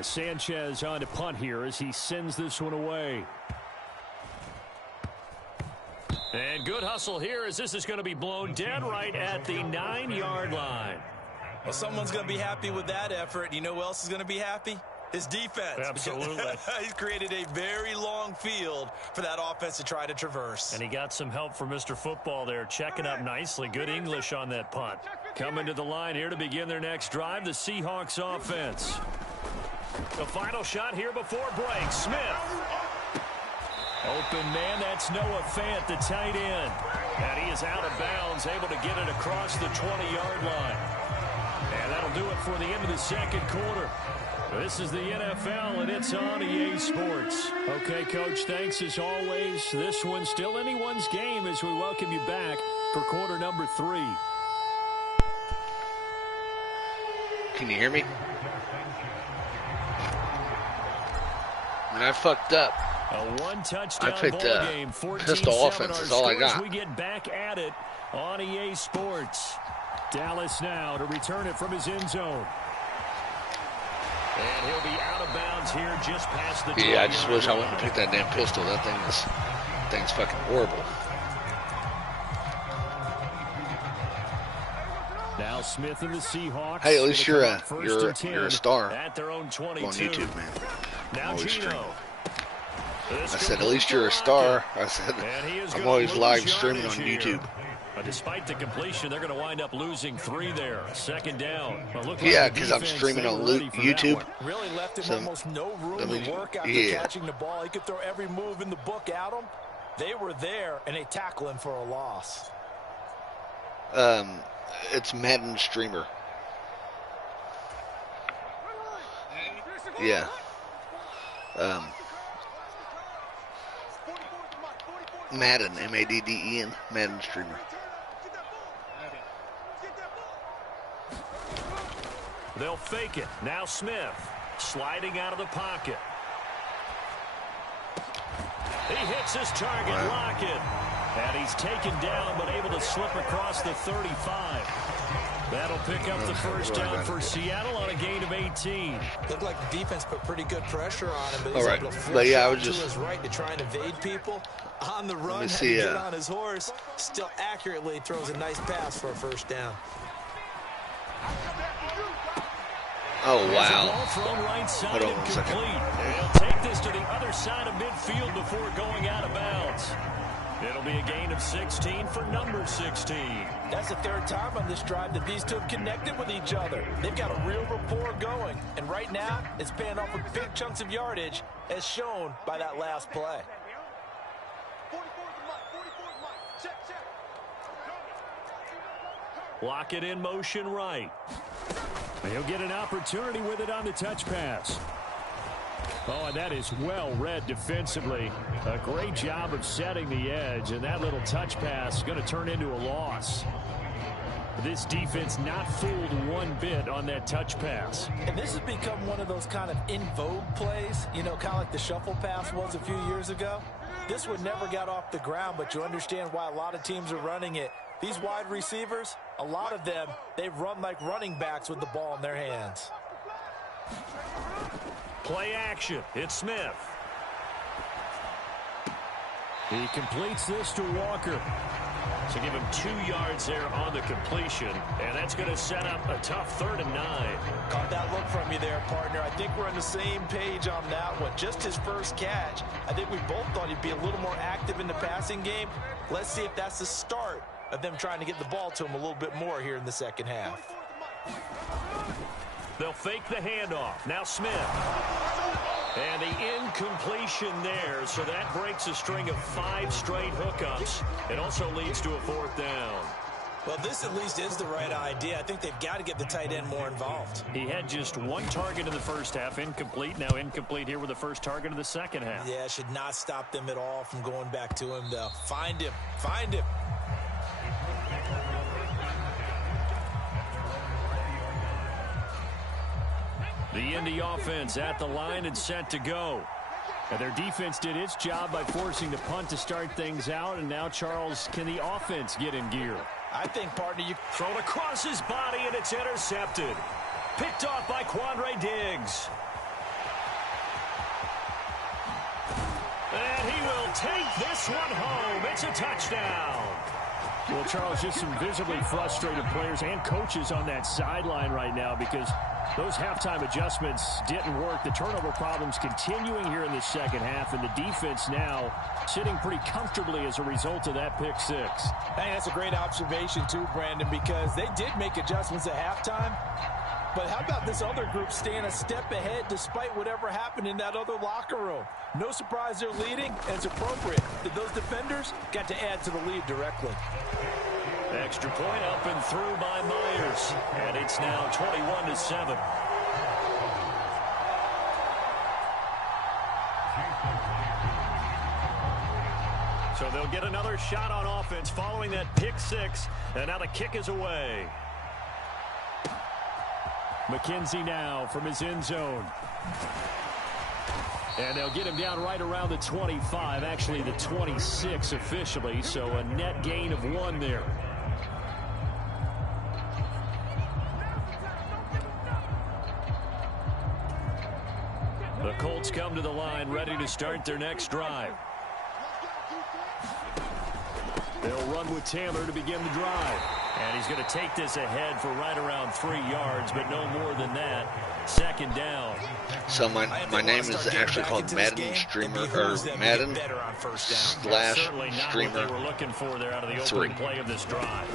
Sanchez on to punt here as he sends this one away. And good hustle here as this is going to be blown dead right at the 9-yard line. Well, someone's going to be happy with that effort. You know who else is going to be happy? His defense. Absolutely. He's created a very long field for that offense to try to traverse. And he got some help from Mr. Football there, checking up nicely. Good English on that punt. Coming to the line here to begin their next drive, the Seahawks offense. The final shot here before break. Smith. Open man, that's Noah Fant, the tight end. And he is out of bounds, able to get it across the 20-yard line. And that'll do it for the end of the second quarter. This is the NFL, and it's on EA Sports. Okay, Coach, thanks as always. This one's still anyone's game as we welcome you back for quarter number 3. Can you hear me? I fucked up. A one-touchdown I picked ball game, pistol offense is all I got. We get back at it on EA Sports. Dallas now to return it from his end zone. And he'll be out of bounds here just past the 20. Yeah, I just wish I wouldn't pick that damn pistol. That thing's fucking horrible. Now Smith and the Seahawks. Hey, at least you're a star at their own 22. on YouTube, man. Now Gino. I said, at least you're a star. I said, I'm always live streaming on YouTube. Despite the completion, they're going to wind up losing 3 there. Second down. Yeah, because I'm streaming on YouTube. Really left him almost no room to work after catching the ball. He could throw every move in the book at him. They were there, and they tackle him for a loss. It's Madden streamer. Yeah. Madden, M-A-D-D-E-N, Madden streamer. They'll fake it. Now Smith sliding out of the pocket. He hits his target, Lockett. And he's taken down, but able to slip across the 35. That'll pick up the first down for Seattle on a gain of 18. Looked like the defense put pretty good pressure on him, but he's able to flush out to his right to try and evade people. On the run, had to get on his horse. Still accurately throws a nice pass for a first down. Oh, wow. Right side Hold on 1 second. They'll take this to the other side of midfield before going out of bounds. It'll be a gain of 16 for number 16. That's the 3rd time on this drive that these two have connected with each other. They've got a real rapport going. And right now, it's paying off with big chunks of yardage, as shown by that last play. Lock it in motion right. He'll get an opportunity with it on the touch pass. Oh, and that is well read defensively. A great job of setting the edge, and that little touch pass is going to turn into a loss. This defense not fooled one bit on that touch pass. And this has become one of those kind of in vogue plays, you know, kind of like the shuffle pass was a few years ago. This one never got off the ground, but you understand why a lot of teams are running it. These wide receivers, a lot of them, they run like running backs with the ball in their hands. Play action. It's Smith. He completes this to Walker. So give him 2 yards there on the completion, and that's going to set up a tough 3rd and 9. Caught that look from you there, partner. I think we're on the same page on that one. Just his first catch. I think we both thought he'd be a little more active in the passing game. Let's see if that's the start of them trying to get the ball to him a little bit more here in the second half. They'll fake the handoff. Now Smith. And the incompletion there, so that breaks a string of 5 straight hookups. It also leads to a 4th down. Well, this at least is the right idea. I think they've got to get the tight end more involved. He had just 1 target in the first half, incomplete. Now incomplete here with the first target of the second half. Yeah, should not stop them at all from going back to him, though. Find him. Find him. The Indy offense at the line and set to go. And their defense did its job by forcing the punt to start things out. And now, Charles, can the offense get in gear? I think, partner, you throw it across his body, and it's intercepted. Picked off by Quandre Diggs. And he will take this one home. It's a touchdown. Well, Charles, just some visibly frustrated players and coaches on that sideline right now because those halftime adjustments didn't work. The turnover problems continuing here in the second half, and the defense now sitting pretty comfortably as a result of that pick 6. Hey, that's a great observation too, Brandon, because they did make adjustments at halftime. But how about this other group staying a step ahead despite whatever happened in that other locker room? No surprise they're leading, and it's appropriate that those defenders got to add to the lead directly. Extra point up and through by Myers. And it's now 21-7. So they'll get another shot on offense following that pick 6. And now the kick is away. McKenzie now from his end zone. And they'll get him down right around the 25, actually the 26 officially, so a net gain of 1 there. The Colts come to the line, ready to start their next drive. They'll run with Taylor to begin the drive. And he's going to take this ahead for right around 3 yards, but no more than that. Second second down. So my name is actually called Madden Streamer, or Madden slash Certainly not Streamer what they were looking for there out of the 3. opening play of this drive.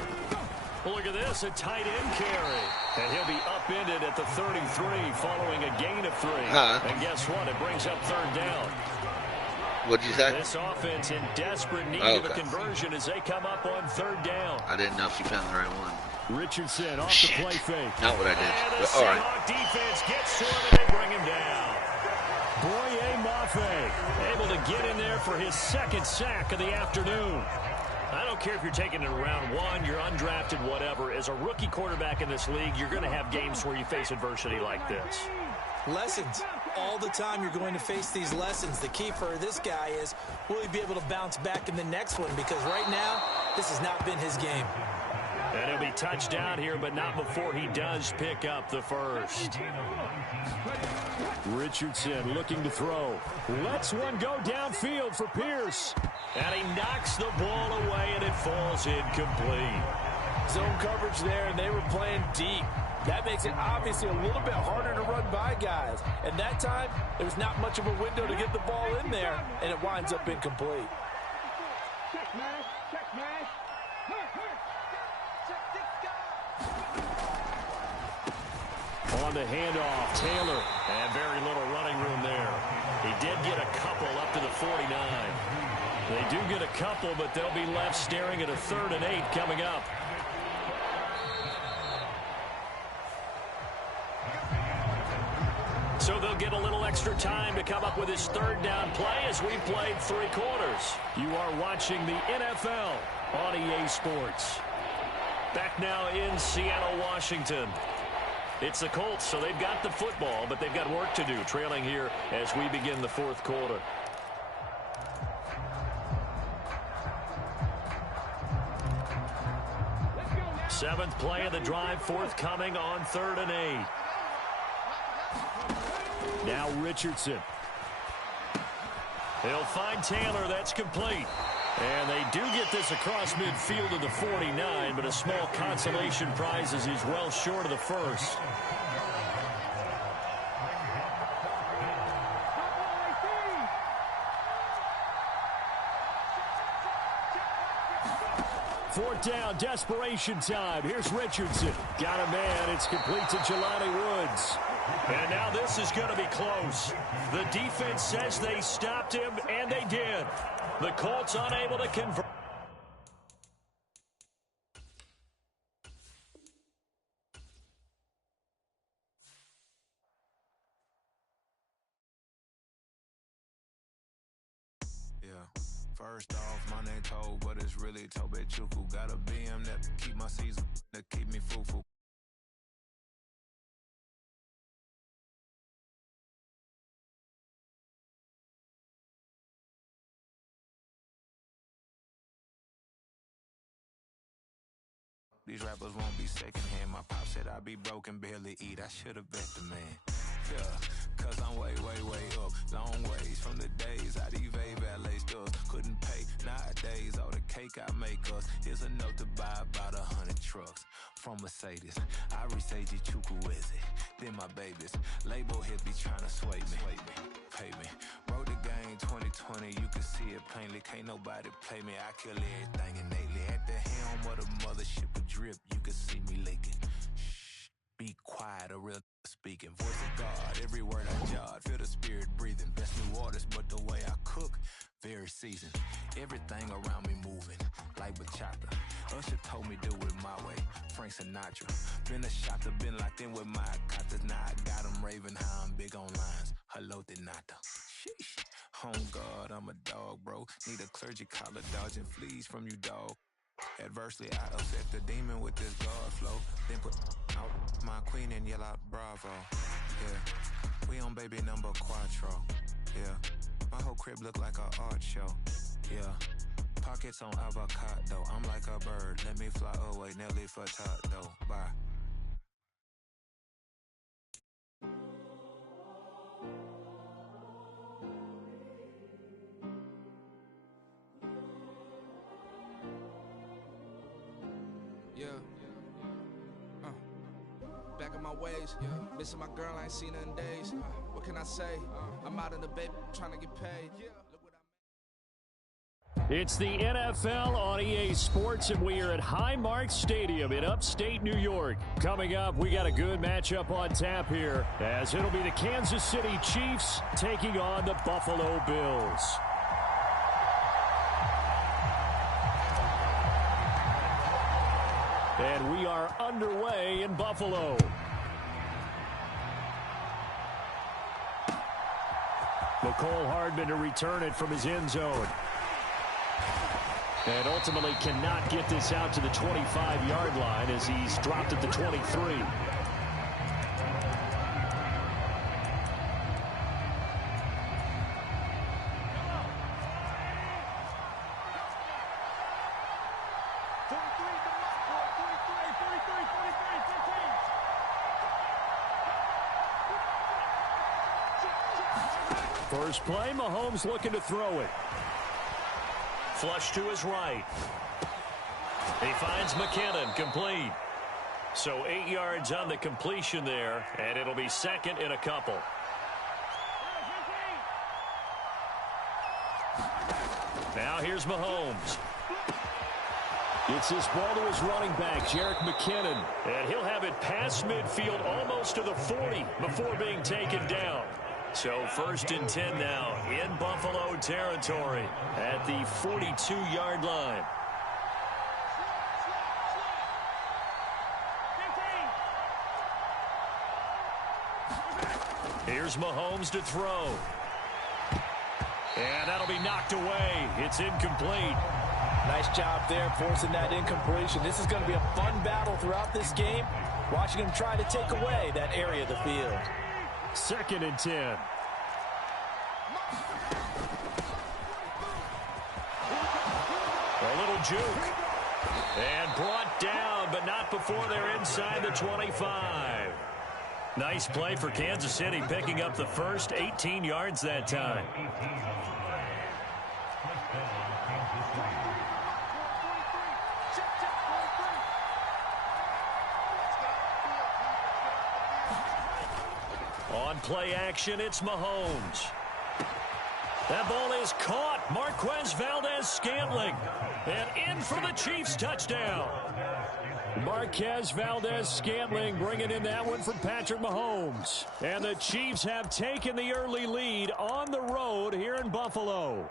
Well, look at this, a tight end carry. And he'll be upended at the 33 following a gain of 3. And guess what? It brings up third down. What'd you say? This offense in desperate need of a conversion as they come up on third down. I didn't know if you found the right one. Richardson off the play fake. Not what I did. And the But, all right. Seahawk defense gets to him and they bring him down. Boye Mafe able to get in there for his second sack of the afternoon. I don't care if you're taking it in round 1, you're undrafted, whatever. As a rookie quarterback in this league, you're going to have games where you face adversity like this. Lessons. All the time you're going to face these lessons. The key for this guy is, will he be able to bounce back in the next one? Because right now, this has not been his game. And he'll be touched down here, but not before he does pick up the first. Richardson looking to throw. Lets one go downfield for Pierce. And he knocks the ball away, and it falls incomplete. Zone coverage there, and they were playing deep. That makes it obviously a little bit harder to run by guys. And that time, there was not much of a window to get the ball in there, and it winds up incomplete. On the handoff, Taylor, and very little running room there. He did get a couple up to the 49. They do get a couple, but they'll be left staring at a 3rd and 8 coming up. So they'll get a little extra time to come up with his 3rd down play as we played 3 quarters. You are watching the NFL on EA Sports. Back now in Seattle, Washington. It's the Colts, so they've got the football, but they've got work to do, trailing here as we begin the 4th quarter. Seventh play of the drive, forthcoming on 3rd and 8. Now Richardson. He'll find Taylor. That's complete. And they do get this across midfield to the 49, but a small consolation prize as he's well short of the first. Fourth down, desperation time. Here's Richardson. Got a man. It's complete to Jelani Woods. And now this is going to be close. The defense says they stopped him, and they did. The Colts unable to convert. First off, my name Toad, but it's really Tobe Chuku. Got a BM that keep my season, that keep me foo-foo. These rappers won't be secondhand. My pop said I'd be broken, barely eat. I should've bet the man. Yeah, cause I'm way, way, way up. Long ways from the days I evade valet stores. Couldn't pay nowadays. All the cake I make us. Here's a note to buy about 100 trucks from Mercedes. I resage Chukwueze. Then my babies. Label hit be trying to sway me. Pay me. Wrote the game 2020. You can see it plainly. Can't nobody play me. I kill everything innately. At the helm of the mothership of drip. You can see me leaking. Shh. Be quiet. A real speaking. Voice of God. Every word I jot. Feel the spirit breathing. Best new waters. But the way I cook. Very seasoned. Everything around me moving. Like bachata. Usher told me do it my way. Frank Sinatra. Been a shotter. Been locked in with my cotters. Now I got them raving how I'm big on lines. Hello, Denata. Sheesh. Home God, I'm a dog, bro. Need a clergy collar, dodging fleas from you, dog. Adversely, I upset the demon with this God flow. Then put out my queen and yell out bravo. Yeah, we on baby number quattro. Yeah, my whole crib look like a art show. Yeah, pockets on avocado. I'm like a bird. Let me fly away, Nelly Furtado. Bye. on my ways. Missing my girl, I ain't seen her in days. What can I say? I'm out in the baby trying to get paid. It's the NFL on EA Sports, and we are at Highmark Stadium in upstate New York. Coming up, we got a good matchup on tap here, as it'll be the Kansas City Chiefs taking on the Buffalo Bills. And we are underway in Buffalo. McCole Hardman to return it from his end zone. And ultimately cannot get this out to the 25-yard line as he's dropped at the 23. First play, Mahomes looking to throw it. Flush to his right. He finds McKinnon, complete. So 8 yards on the completion there, and it'll be second and a couple. Now here's Mahomes. Gets this ball to his running back, Jerick McKinnon. And he'll have it past midfield almost to the 40 before being taken down. So first and 10 now in Buffalo territory at the 42-yard line. Here's Mahomes to throw. And that'll be knocked away. It's incomplete. Nice job there forcing that incompletion. This is going to be a fun battle throughout this game. Watching him try to take away that area of the field. Second and 10. A little juke. And brought down, but not before they're inside the 25. Nice play for Kansas City, picking up the first 18 yards that time. On play action, it's Mahomes. That ball is caught. Marquez Valdez-Scantling. And in for the Chiefs touchdown. Marquez Valdez-Scantling bringing in that one from Patrick Mahomes. And the Chiefs have taken the early lead on the road here in Buffalo.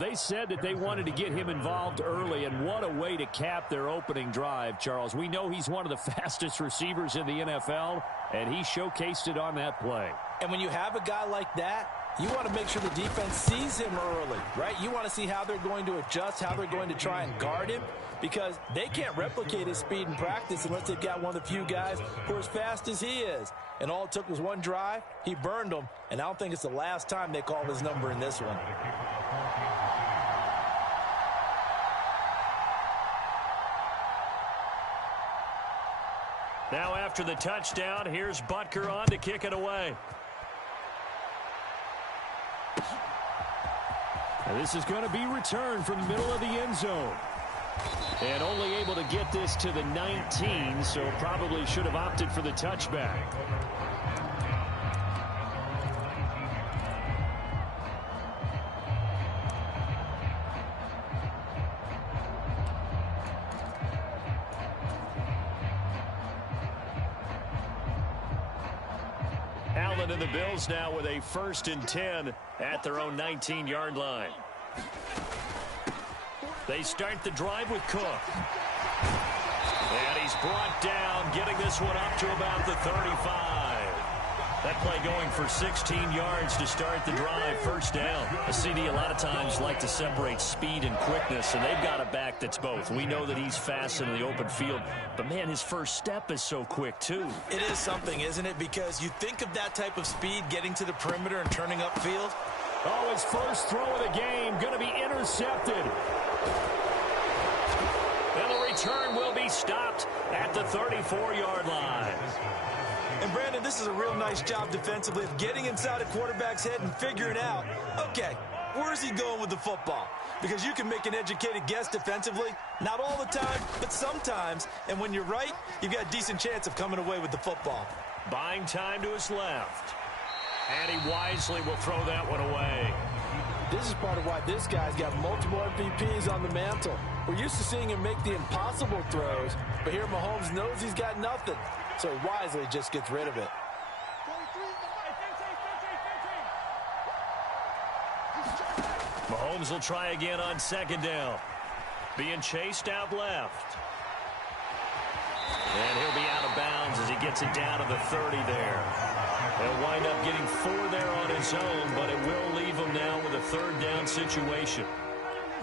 They said that they wanted to get him involved early, and what a way to cap their opening drive, Charles. We know he's one of the fastest receivers in the NFL, and he showcased it on that play. And when you have a guy like that, you want to make sure the defense sees him early, right? You want to see how they're going to adjust, how they're going to try and guard him, because they can't replicate his speed in practice unless they've got one of the few guys who are as fast as he is. And all it took was one drive. He burned them, and I don't think it's the last time they call his number in this one. Now after the touchdown, here's Butker on to kick it away. And this is going to be returned from the middle of the end zone. And only able to get this to the 19, so probably should have opted for the touchback. Allen and the Bills now with a 1st and 10 at their own 19-yard line. They start the drive with Cook. And he's brought down, getting this one up to about the 35. That play going for 16 yards to start the drive, first down. A CD a lot of times like to separate speed and quickness, and they've got a back that's both. We know that he's fast in the open field, but man, his first step is so quick too. It is something, isn't it? Because you think of that type of speed getting to the perimeter and turning upfield. Oh, his first throw of the game going to be intercepted. And the return will be stopped at the 34-yard line. And, Brandon, this is a real nice job defensively of getting inside a quarterback's head and figuring out, okay, Where is he going with the football? Because you can make an educated guess defensively. Not all the time, but sometimes. And when you're right, you've got a decent chance of coming away with the football. Buying time to his left. And he wisely will throw that one away. This is part of why this guy's got multiple MVPs on the mantle. We're used to seeing him make the impossible throws, but here Mahomes knows he's got nothing, so he wisely just gets rid of it. Mahomes will try again on second down. Being chased out left. And he'll be out of bounds as he gets it down to the 30 there. He'll wind up getting 4 there on his own, but it will leave him now with a third down situation.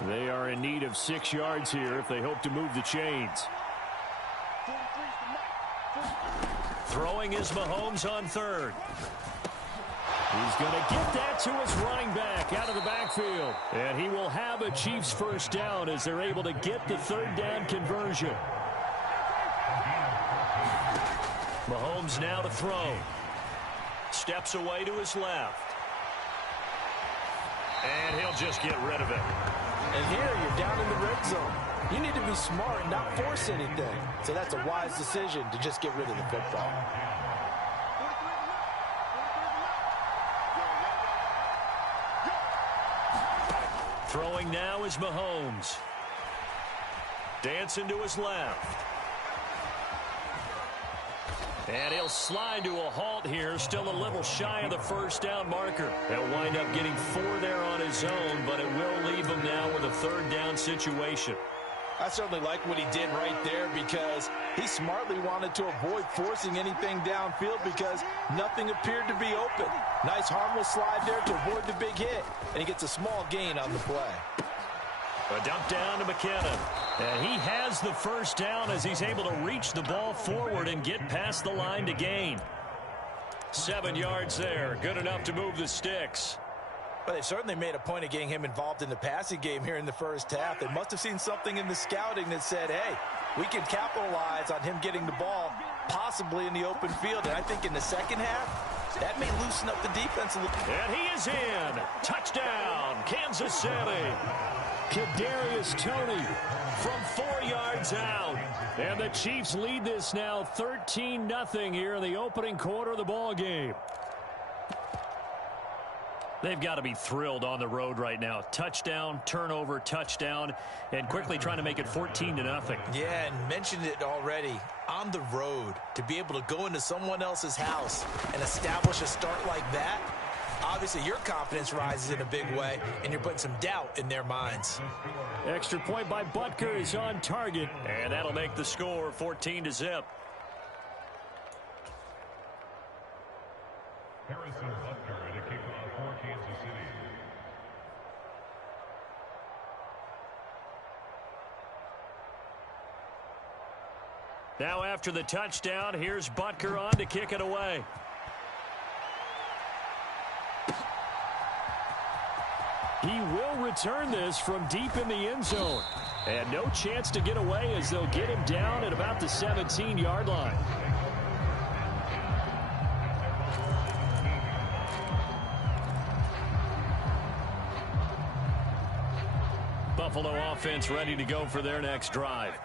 They are in need of 6 yards here if they hope to move the chains. Throwing is Mahomes on third. He's going to get that to his running back out of the backfield. And he will have a Chiefs first down as they're able to get the third down conversion. Mahomes now to throw. Steps away to his left. And he'll just get rid of it. And here you're down in the red zone. You need to be smart and not force anything. So that's a wise decision to just get rid of the football. Throwing now is Mahomes. Dancing to his left. And he'll slide to a halt here. Still a little shy of the first down marker. He'll wind up getting 4 there on his own, but it will leave him now with a third down situation. I certainly like what he did right there because he smartly wanted to avoid forcing anything downfield because nothing appeared to be open. Nice harmless slide there to avoid the big hit, and he gets a small gain on the play. A dump down to McKinnon. And he has the first down as he's able to reach the ball forward and get past the line to gain. 7 yards there. Good enough to move the sticks. But they certainly made a point of getting him involved in the passing game here in the first half. They must have seen something in the scouting that said, hey, we can capitalize on him getting the ball possibly in the open field. And I think in the second half, that may loosen up the defense a little. And he is in. Touchdown, Kansas City. Kadarius Toney from 4 yards out. And the Chiefs lead this now 13-0 here in the opening quarter of the ball game. They've got to be thrilled on the road right now. Touchdown, turnover, touchdown, and quickly trying to make it 14-0. Yeah, and mentioned it already. On the road, to be able to go into someone else's house and establish a start like that, obviously your confidence rises in a big way, and you're putting some doubt in their minds. Extra point by Butker is on target. And that'll make the score 14-0. Harrison Butker at a kickoff for Kansas City. Now after the touchdown, here's Butker on to kick it away. He will return this from deep in the end zone. And no chance to get away as they'll get him down at about the 17-yard line. Buffalo offense ready to go for their next drive.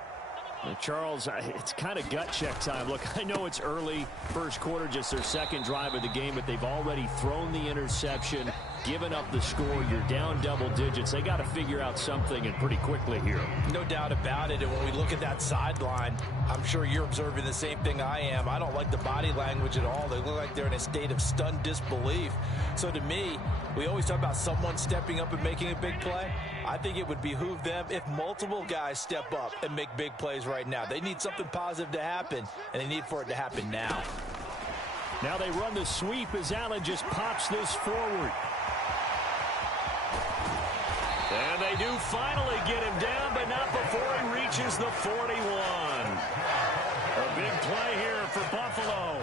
Charles, it's kind of gut check time. Look, I know it's early, first quarter, just their second drive of the game, but they've already thrown the interception, given up the score. You're down double digits. They got to figure out something, and pretty quickly here. No doubt about it. And when we look at that sideline, I'm sure you're observing the same thing I am. I don't like the body language at all. They look like they're in a state of stunned disbelief. So to me, we always talk about someone stepping up and making a big play. I think it would behoove them if multiple guys step up and make big plays right now. They need something positive to happen, and they need for it to happen now. Now they run the sweep as Allen just pops this forward. And they do finally get him down, but not before he reaches the 41. A big play here for Buffalo.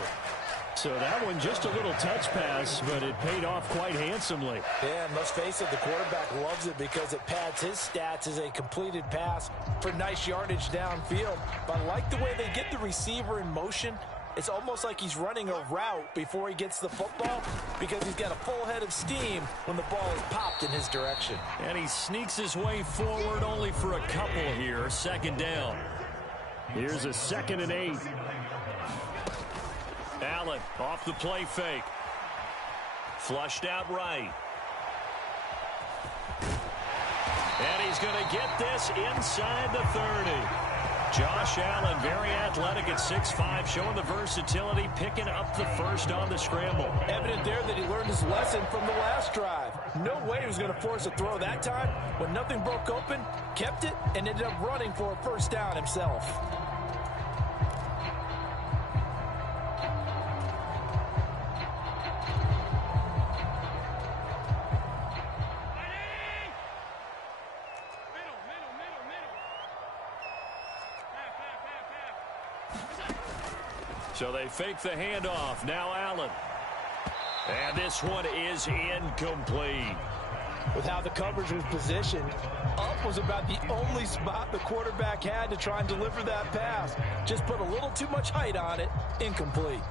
So that one just a little touch pass, but it paid off quite handsomely. Yeah, and let's face it, the quarterback loves it because it pads his stats as a completed pass for nice yardage downfield. But I like the way they get the receiver in motion It's almost like he's running a route before he gets the football because he's got a full head of steam when the ball is popped in his direction. And he sneaks his way forward only for a couple here. Second down. Here's a 2nd and 8. Allen off the play fake. Flushed out right. And he's going to get this inside the 30. Josh Allen, very athletic at 6'5", showing the versatility, picking up the first on the scramble. Evident there that he learned his lesson from the last drive. No way he was going to force a throw that time. When nothing broke open, kept it, and ended up running for a first down himself. So they fake the handoff. Now Allen. And this one is incomplete. With how the coverage was positioned, up was about the only spot the quarterback had to try and deliver that pass. Just put a little too much height on it. Incomplete.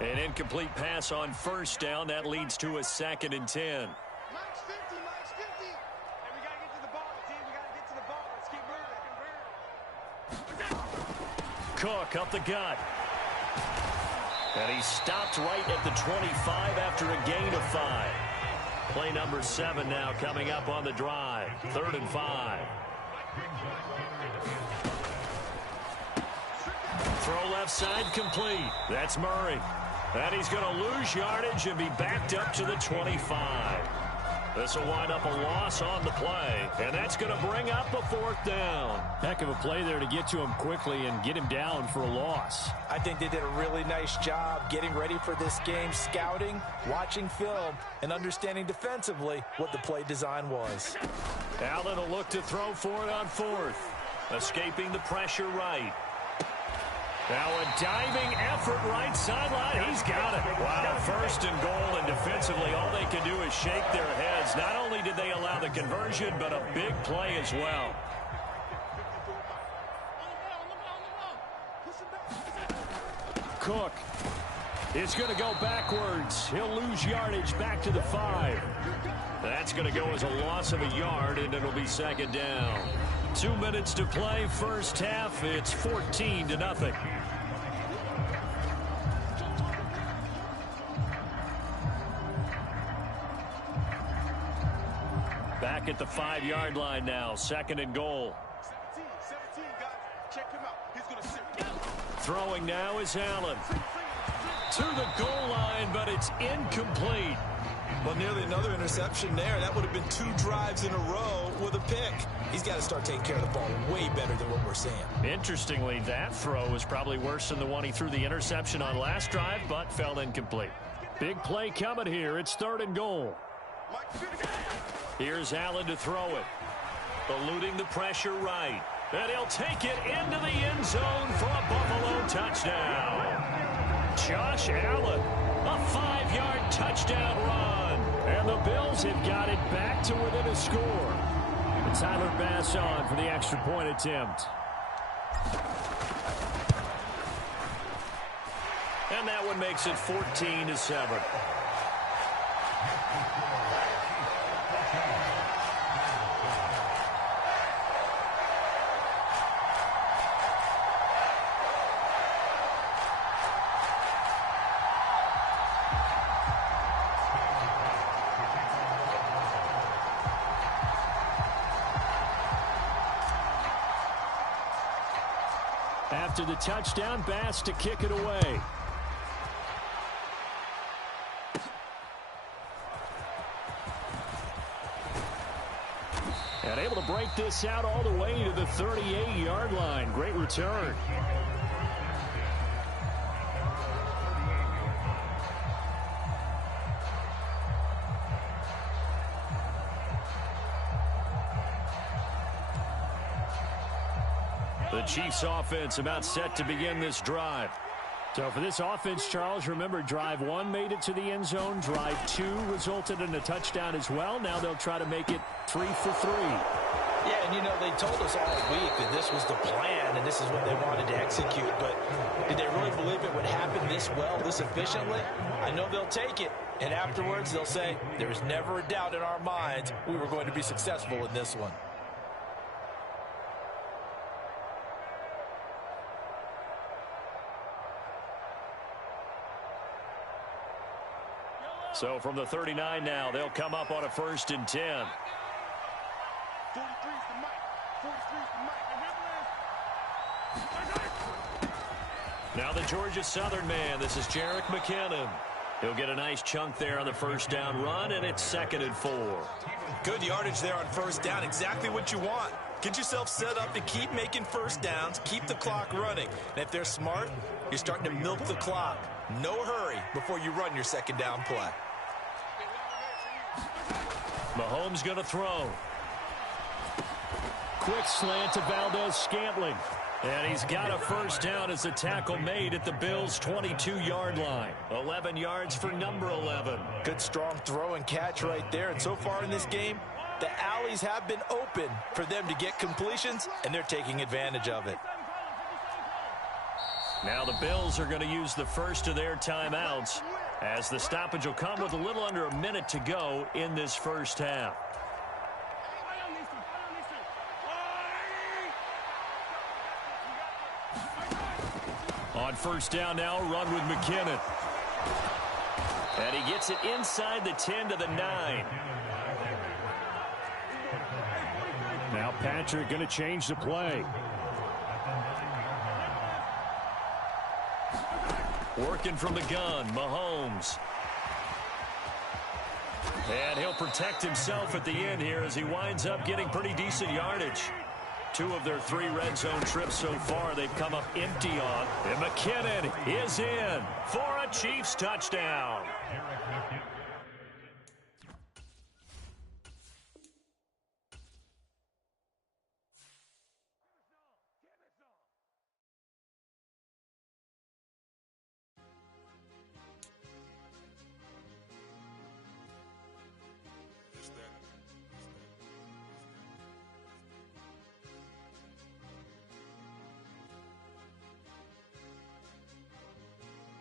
An incomplete pass on first down. That leads to a 2nd and 10. Cook up the gut. And he stopped right at the 25 after a gain of 5. Play number 7 now coming up on the drive. 3rd and 5. Throw left side complete. That's Murray. And he's going to lose yardage and be backed up to the 25. This will wind up a loss on the play, and that's going to bring up a 4th down. Heck of a play there to get to him quickly and get him down for a loss. I think they did a really nice job getting ready for this game, scouting, watching film, and understanding defensively what the play design was. Allen will look to throw for it on 4th. Escaping the pressure right. Now a diving effort right sideline. He's got it. Wow, 1st and goal, and defensively all they can do is shake their heads. Not only did they allow the conversion, but a big play as well. Cook is going to go backwards. He'll lose yardage back to the 5. That's going to go as a loss of a yard, and it'll be 2nd down. 2 minutes to play, first half. It's 14-0. Back at the 5-yard line now, 2nd and goal. 17, guys. Check him out. He's going to sit. Throwing now is Allen. To the goal line, but it's incomplete. Well, nearly another interception there. That would have been 2 drives in a row with a pick. He's got to start taking care of the ball way better than what we're seeing. Interestingly, that throw was probably worse than the one he threw the interception on last drive, but fell incomplete. Big play coming here. It's 3rd and goal. Here's Allen to throw it. Eluding the pressure right. And he'll take it into the end zone for a Buffalo touchdown. Josh Allen, a 5-yard touchdown run. And the Bills have got it back to within a score. And Tyler Bass on for the extra point attempt. And that one makes it 14-7. After the touchdown, Bass to kick it away. And able to break this out all the way to the 38-yard line. Great return. The Chiefs offense about set to begin this drive. So for this offense, Charles, remember, drive 1 made it to the end zone. Drive 2 resulted in a touchdown as well. Now they'll try to make it 3 for 3. Yeah, and you know, they told us all week that this was the plan and this is what they wanted to execute. But did they really believe it would happen this well, this efficiently? I know they'll take it. And afterwards, they'll say, there was never a doubt in our minds we were going to be successful in this one. So from the 39 now, they'll come up on a 1st and 10. 43's the mic. 43's the mic. Now the Georgia Southern man. This is Jerick McKinnon. He'll get a nice chunk there on the 1st down run, and it's 2nd and 4. Good yardage there on 1st down. Exactly what you want. Get yourself set up to keep making 1st downs, keep the clock running. And if they're smart, you're starting to milk the clock. No hurry before you run your 2nd down play. Mahomes going to throw. Quick slant to Valdez-Scantling. And he's got a 1st down as the tackle made at the Bills' 22-yard line. 11 yards for number 11. Good strong throw and catch right there. And so far in this game, the alleys have been open for them to get completions, and they're taking advantage of it. Now the Bills are going to use the first of their timeouts, as the stoppage will come with a little under a minute to go in this 1st half. On 1st down now, run with McKinnon. And he gets it inside the 10 to the 9. Now Patrick going to change the play. Working from the gun, Mahomes. And he'll protect himself at the end here as he winds up getting pretty decent yardage. 2 of their 3 red zone trips so far they've come up empty on. And McKinnon is in for a Chiefs touchdown.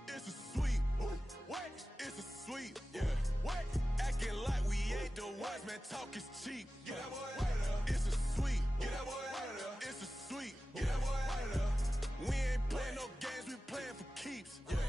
It's a sweep. What? It's a sweep. Yeah. What? Acting like we ain't the ones, man. Talk is cheap. Get that boy out of there. It's a sweep. Get that boy out of there. It's a sweep. Get that boy out of there. We ain't playing no games. We playing for keeps. Yeah.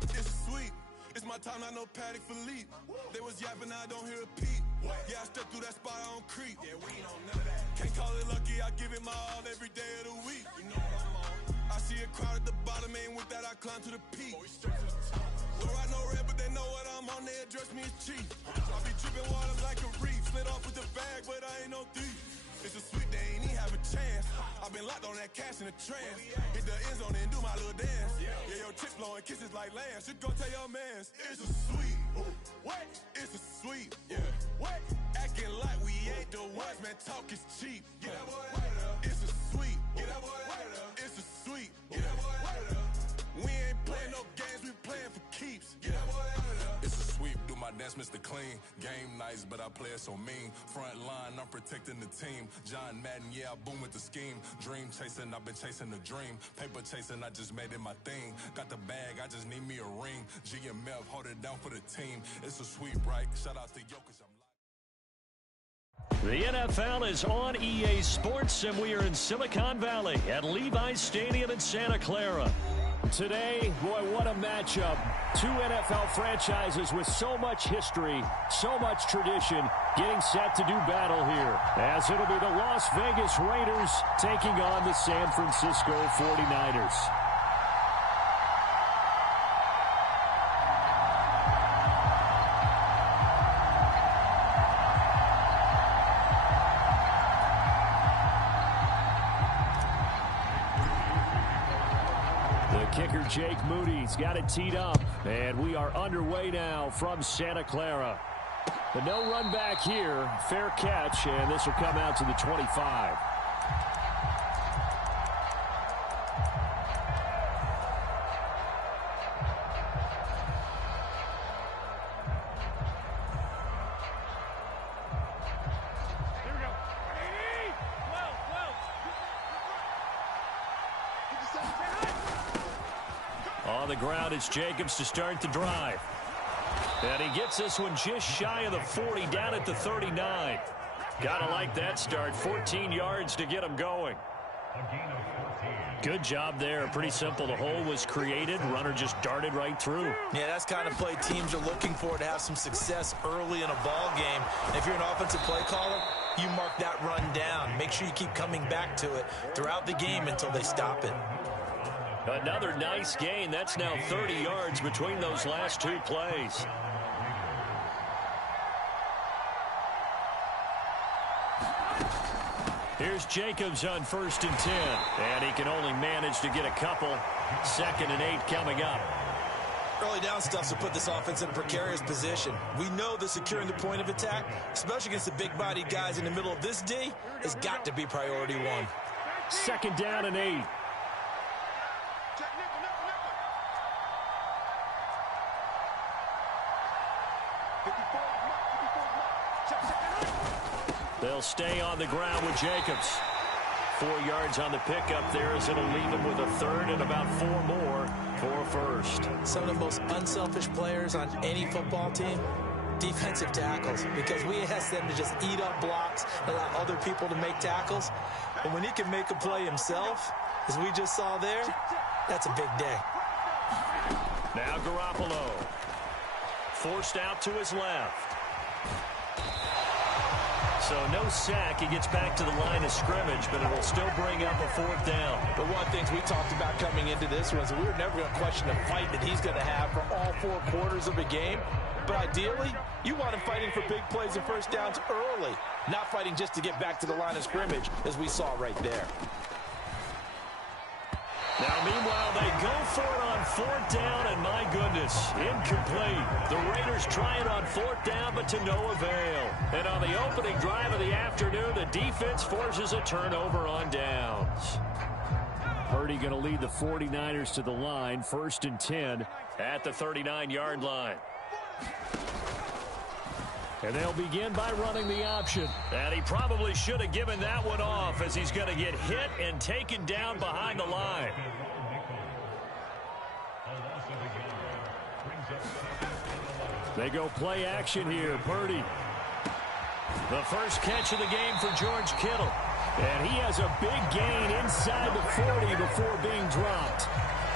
It's a sweep. It's my time. I know Patty Philippe. They was yapping. I don't hear a peep. Yeah, I stepped through that spot. I don't creep. Yeah, we ain't on none of that. Can't call it lucky. I give it my all every day of the week. You know what I'm on. I see a crowd at the bottom, ain't with that, I climb to the peak. Don't ride no red, but they know what I'm on, they address me as chief. I be dripping water like a reef, split off with the bag, but I ain't no thief. It's a sweet, they ain't even have a chance. I've been locked on that cash in a trance. Hit the end zone and do my little dance. Yeah, your chips blowing kisses like Lance. You go tell your mans, it's a sweet. What? It's a sweet. Yeah. What? Acting like we ain't the ones, man, talk is cheap. Get that boy out of there. It's a sweet. Get that boy out of there. It's a sweet. Get that boy out of there. We ain't playing no games, we playing for keeps. Get that boy out of there. It's a sweep, do my dance, Mr. Clean. Game nice, but I play it so mean. Front line, I'm protecting the team. John Madden, yeah, I boom with the scheme. Dream chasing, I've been chasing the dream. Paper chasing, I just made it my thing. Got the bag, I just need me a ring. GMF, hold it down for the team. It's a sweep, right? Shout out to Jokic. The NFL is on EA Sports, and we are in Silicon Valley at Levi's Stadium in Santa Clara. Today, boy, what a matchup. 2 NFL franchises with so much history, so much tradition, getting set to do battle here. As it'll be the Las Vegas Raiders taking on the San Francisco 49ers. Kicker Jake Moody's got it teed up, and we are underway now from Santa Clara. The no run back here, fair catch, and this will come out to the 25. on the ground. It's Jacobs to start the drive. And he gets this one just shy of the 40, down at the 39. Gotta like that start. 14 yards to get him going. Good job there. Pretty simple. The hole was created. Runner just darted right through. Yeah, that's the kind of play teams are looking for to have some success early in a ball game. And if you're an offensive play caller, you mark that run down. Make sure you keep coming back to it throughout the game until they stop it. Another nice gain. That's now 30 yards between those last two plays. Here's Jacobs on 1st and 10. And he can only manage to get a couple. 2nd and 8 coming up. Early down stuff to put this offense in a precarious position. We know that securing the point of attack, especially against the big-bodied guys in the middle of this D, has got to be priority one. 2nd down and 8. They'll stay on the ground with Jacobs. 4 yards on the pickup there as it'll leave him with a 3rd and about 4 more for first. Some of the most unselfish players on any football team, defensive tackles, because we ask them to just eat up blocks, allow other people to make tackles. But when he can make a play himself, as we just saw there, that's a big day. Now Garoppolo. Forced out to his left. So no sack. He gets back to the line of scrimmage, but it will still bring up a 4th down. But one of the things we talked about coming into this was we were never going to question the fight that he's going to have for all 4 quarters of a game. But ideally, you want him fighting for big plays and first downs early, not fighting just to get back to the line of scrimmage, as we saw right there. Now, meanwhile, they go for it on 4th down, and my goodness, incomplete. The Raiders try it on 4th down, but to no avail. And on the opening drive of the afternoon, the defense forces a turnover on downs. Purdy going to lead the 49ers to the line, 1st and 10 at the 39-yard line. And they'll begin by running the option. And he probably should have given that one off, as he's going to get hit and taken down behind the line. They go play action here. Purdy. The first catch of the game for George Kittle. And he has a big gain inside the 40 before being dropped.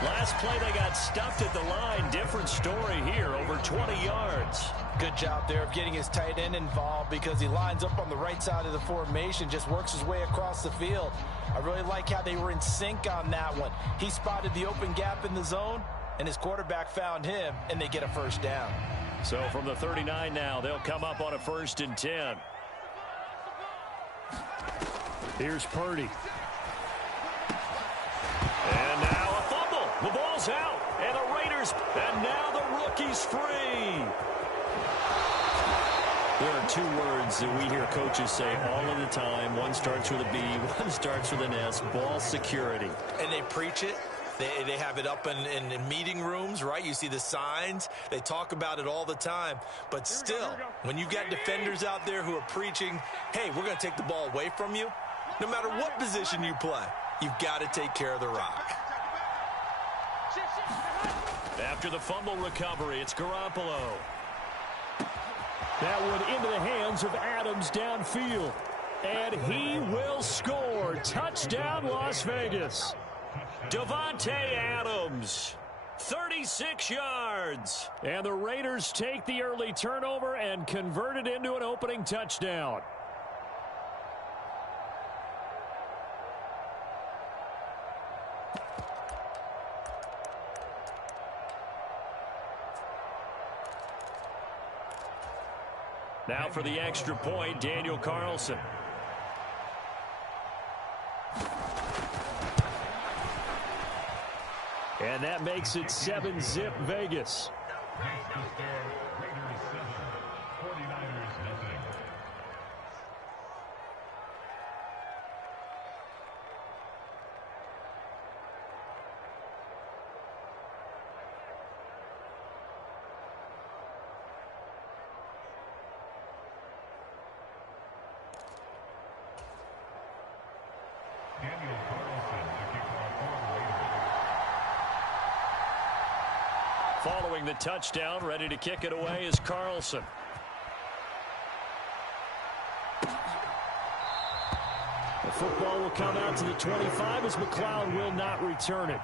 Last play, they got stuffed at the line. Different story here, over 20 yards. Good job there of getting his tight end involved, because he lines up on the right side of the formation, just works his way across the field. I really like how they were in sync on that one. He spotted the open gap in the zone, and his quarterback found him, and they get a first down. So from the 39 now, they'll come up on a 1st and 10. Here's Purdy. And now a fumble. The ball's out. And the Raiders, and now the rookie's free. There are 2 words that we hear coaches say all of the time. One starts with a B, one starts with an S. Ball security. And they preach it. They have it up in meeting rooms, right? You see the signs. They talk about it all the time. But still, when you've got defenders out there who are preaching, hey, we're going to take the ball away from you, no matter what position you play, you've got to take care of the rock. After the fumble recovery, it's Garoppolo. That one into the hands of Adams downfield. And he will score. Touchdown, Las Vegas. Davante Adams, 36 yards. And the Raiders take the early turnover and convert it into an opening touchdown. Now for the extra point, Daniel Carlson. And that makes it 7-zip Vegas. Following the touchdown, ready to kick it away is Carlson. The football will come out to the 25 as McLeod will not return it.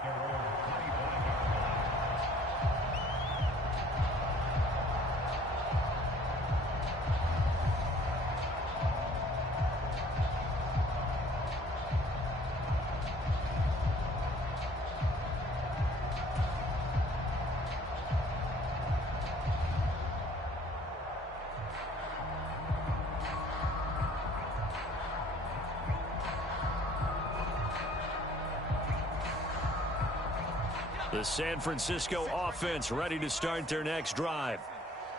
The San Francisco offense ready to start their next drive.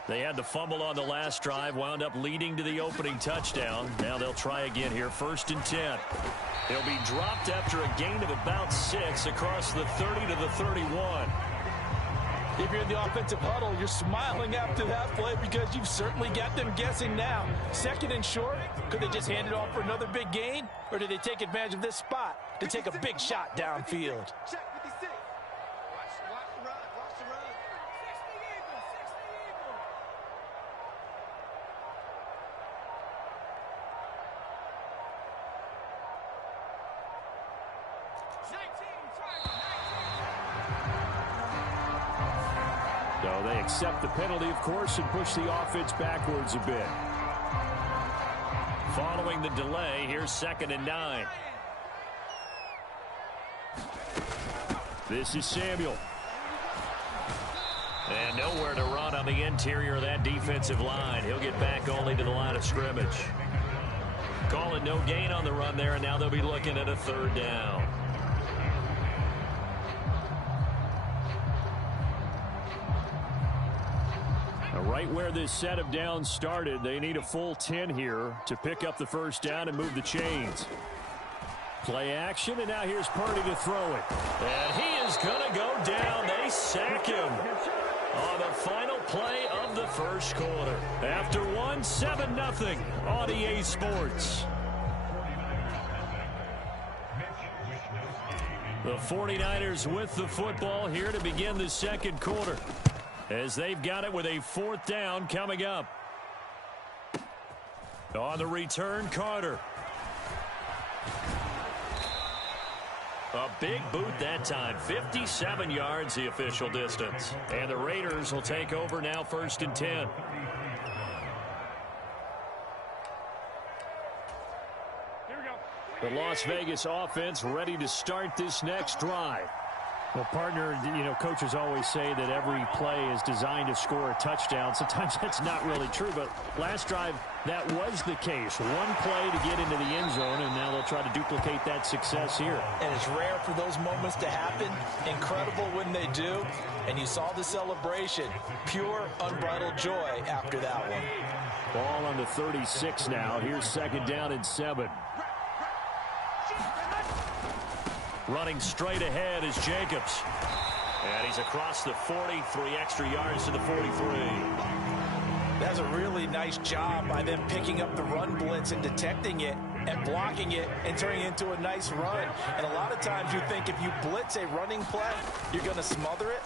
They had the fumble on the last drive, wound up leading to the opening touchdown. Now they'll try again here, 1st and 10. They'll be dropped after a gain of about 6 across the 30 to the 31. If you're in the offensive huddle, you're smiling after that play because you've certainly got them guessing now. 2nd and short, could they just hand it off for another big gain? Or did they take advantage of this spot to take a big shot downfield? So they accept the penalty, of course, and push the offense backwards a bit. Following the delay, here's 2nd and 9. This is Samuel. And nowhere to run on the interior of that defensive line. He'll get back only to the line of scrimmage. Calling no gain on the run there, and now they'll be looking at a 3rd down. Right where this set of downs started, they need a full 10 here to pick up the 1st down and move the chains. Play action, and now here's Purdy to throw it. And he is going to go down. They sack him on the final play of the 1st quarter. After 7-0 on EA Sports. The 49ers with the football here to begin the 2nd quarter, as they've got it with a 4th down coming up. On the return, Carter. A big boot that time. 57 yards the official distance. And the Raiders will take over now, 1st and 10. The Las Vegas offense ready to start this next drive. Well, partner, coaches always say that every play is designed to score a touchdown. Sometimes that's not really true, but last drive, that was the case. One play to get into the end zone, and now they'll try to duplicate that success here. And it's rare for those moments to happen. Incredible when they do. And you saw the celebration. Pure, unbridled joy after that one. Ball on the 36 now. Here's 2nd down and 7. Running straight ahead is Jacobs. And he's across the 40, 3 extra yards to the 43. That's a really nice job by them picking up the run blitz and detecting it and blocking it and turning it into a nice run. And a lot of times you think if you blitz a running play, you're going to smother it.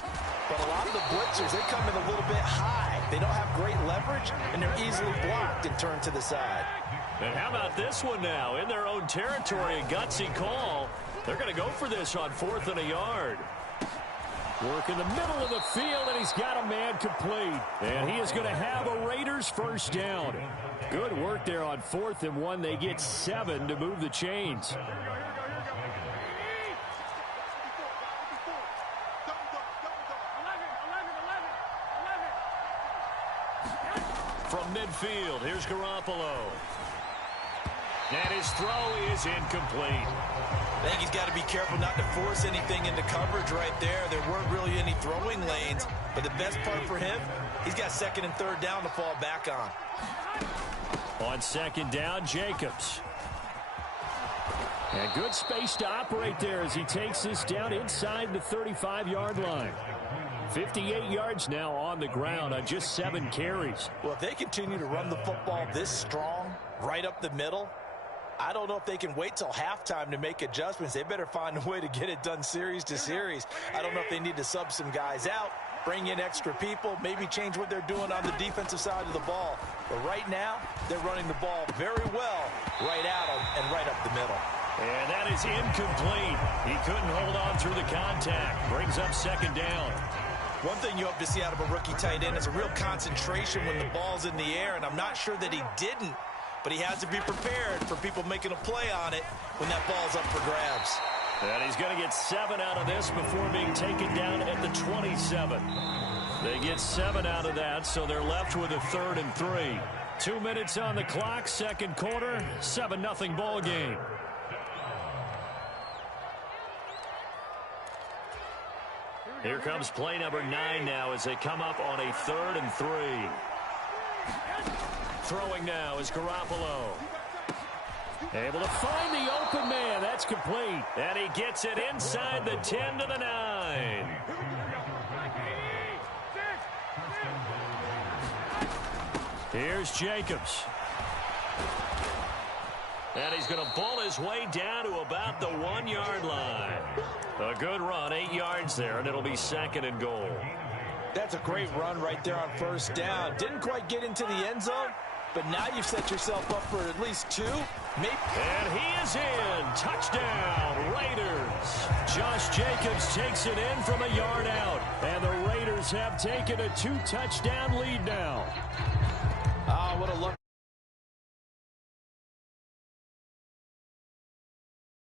But a lot of the blitzers, they come in a little bit high. They don't have great leverage, and they're easily blocked and turned to the side. And how about this one now? In their own territory, a gutsy call. They're going to go for this on 4th and a yard. Work in the middle of the field, and he's got a man complete. And he is going to have a Raiders 1st down. Good work there on 4th and 1. They get 7 to move the chains. From midfield, here's Garoppolo. And his throw is incomplete. I think he's got to be careful not to force anything into coverage right there. There weren't really any throwing lanes. But the best part for him, he's got 2nd and 3rd down to fall back on. On 2nd down, Jacobs. And good space to operate there as he takes this down inside the 35-yard line. 58 yards now on the ground on just 7 carries. Well, if they continue to run the football this strong, right up the middle, I don't know if they can wait till halftime to make adjustments. They better find a way to get it done series to series. I don't know if they need to sub some guys out bring in extra people, maybe change what they're doing on the defensive side of the ball. But right now, they're running the ball very well right at them and right up the middle. And that is incomplete. He couldn't hold on through the contact. Brings up second down. One thing you hope to see out of a rookie tight end is a real concentration when the ball's in the air, and I'm not sure that he didn't, but he has to be prepared for people making a play on it when that ball's up for grabs. And he's going to get 7 out of this before being taken down at the 27. They get 7 out of that, so they're left with a 3rd and 3. 2 minutes on the clock, second quarter, 7-0 ball game. Here comes play number 9 now as they come up on a 3rd and 3. Throwing now is Garoppolo. Able to find the open man. That's complete. And he gets it inside the 10 to the 9. Here's Jacobs. And he's going to pull his way down to about the 1-yard line. A good run, 8 yards there, and it'll be 2nd and goal. That's a great run right there on first down. Didn't quite get into the end zone, but now you've set yourself up for at least 2. Maybe. And he is in. Touchdown, Raiders. Josh Jacobs takes it in from a yard out. And the Raiders have taken a 2-touchdown lead now. Ah, what a luck.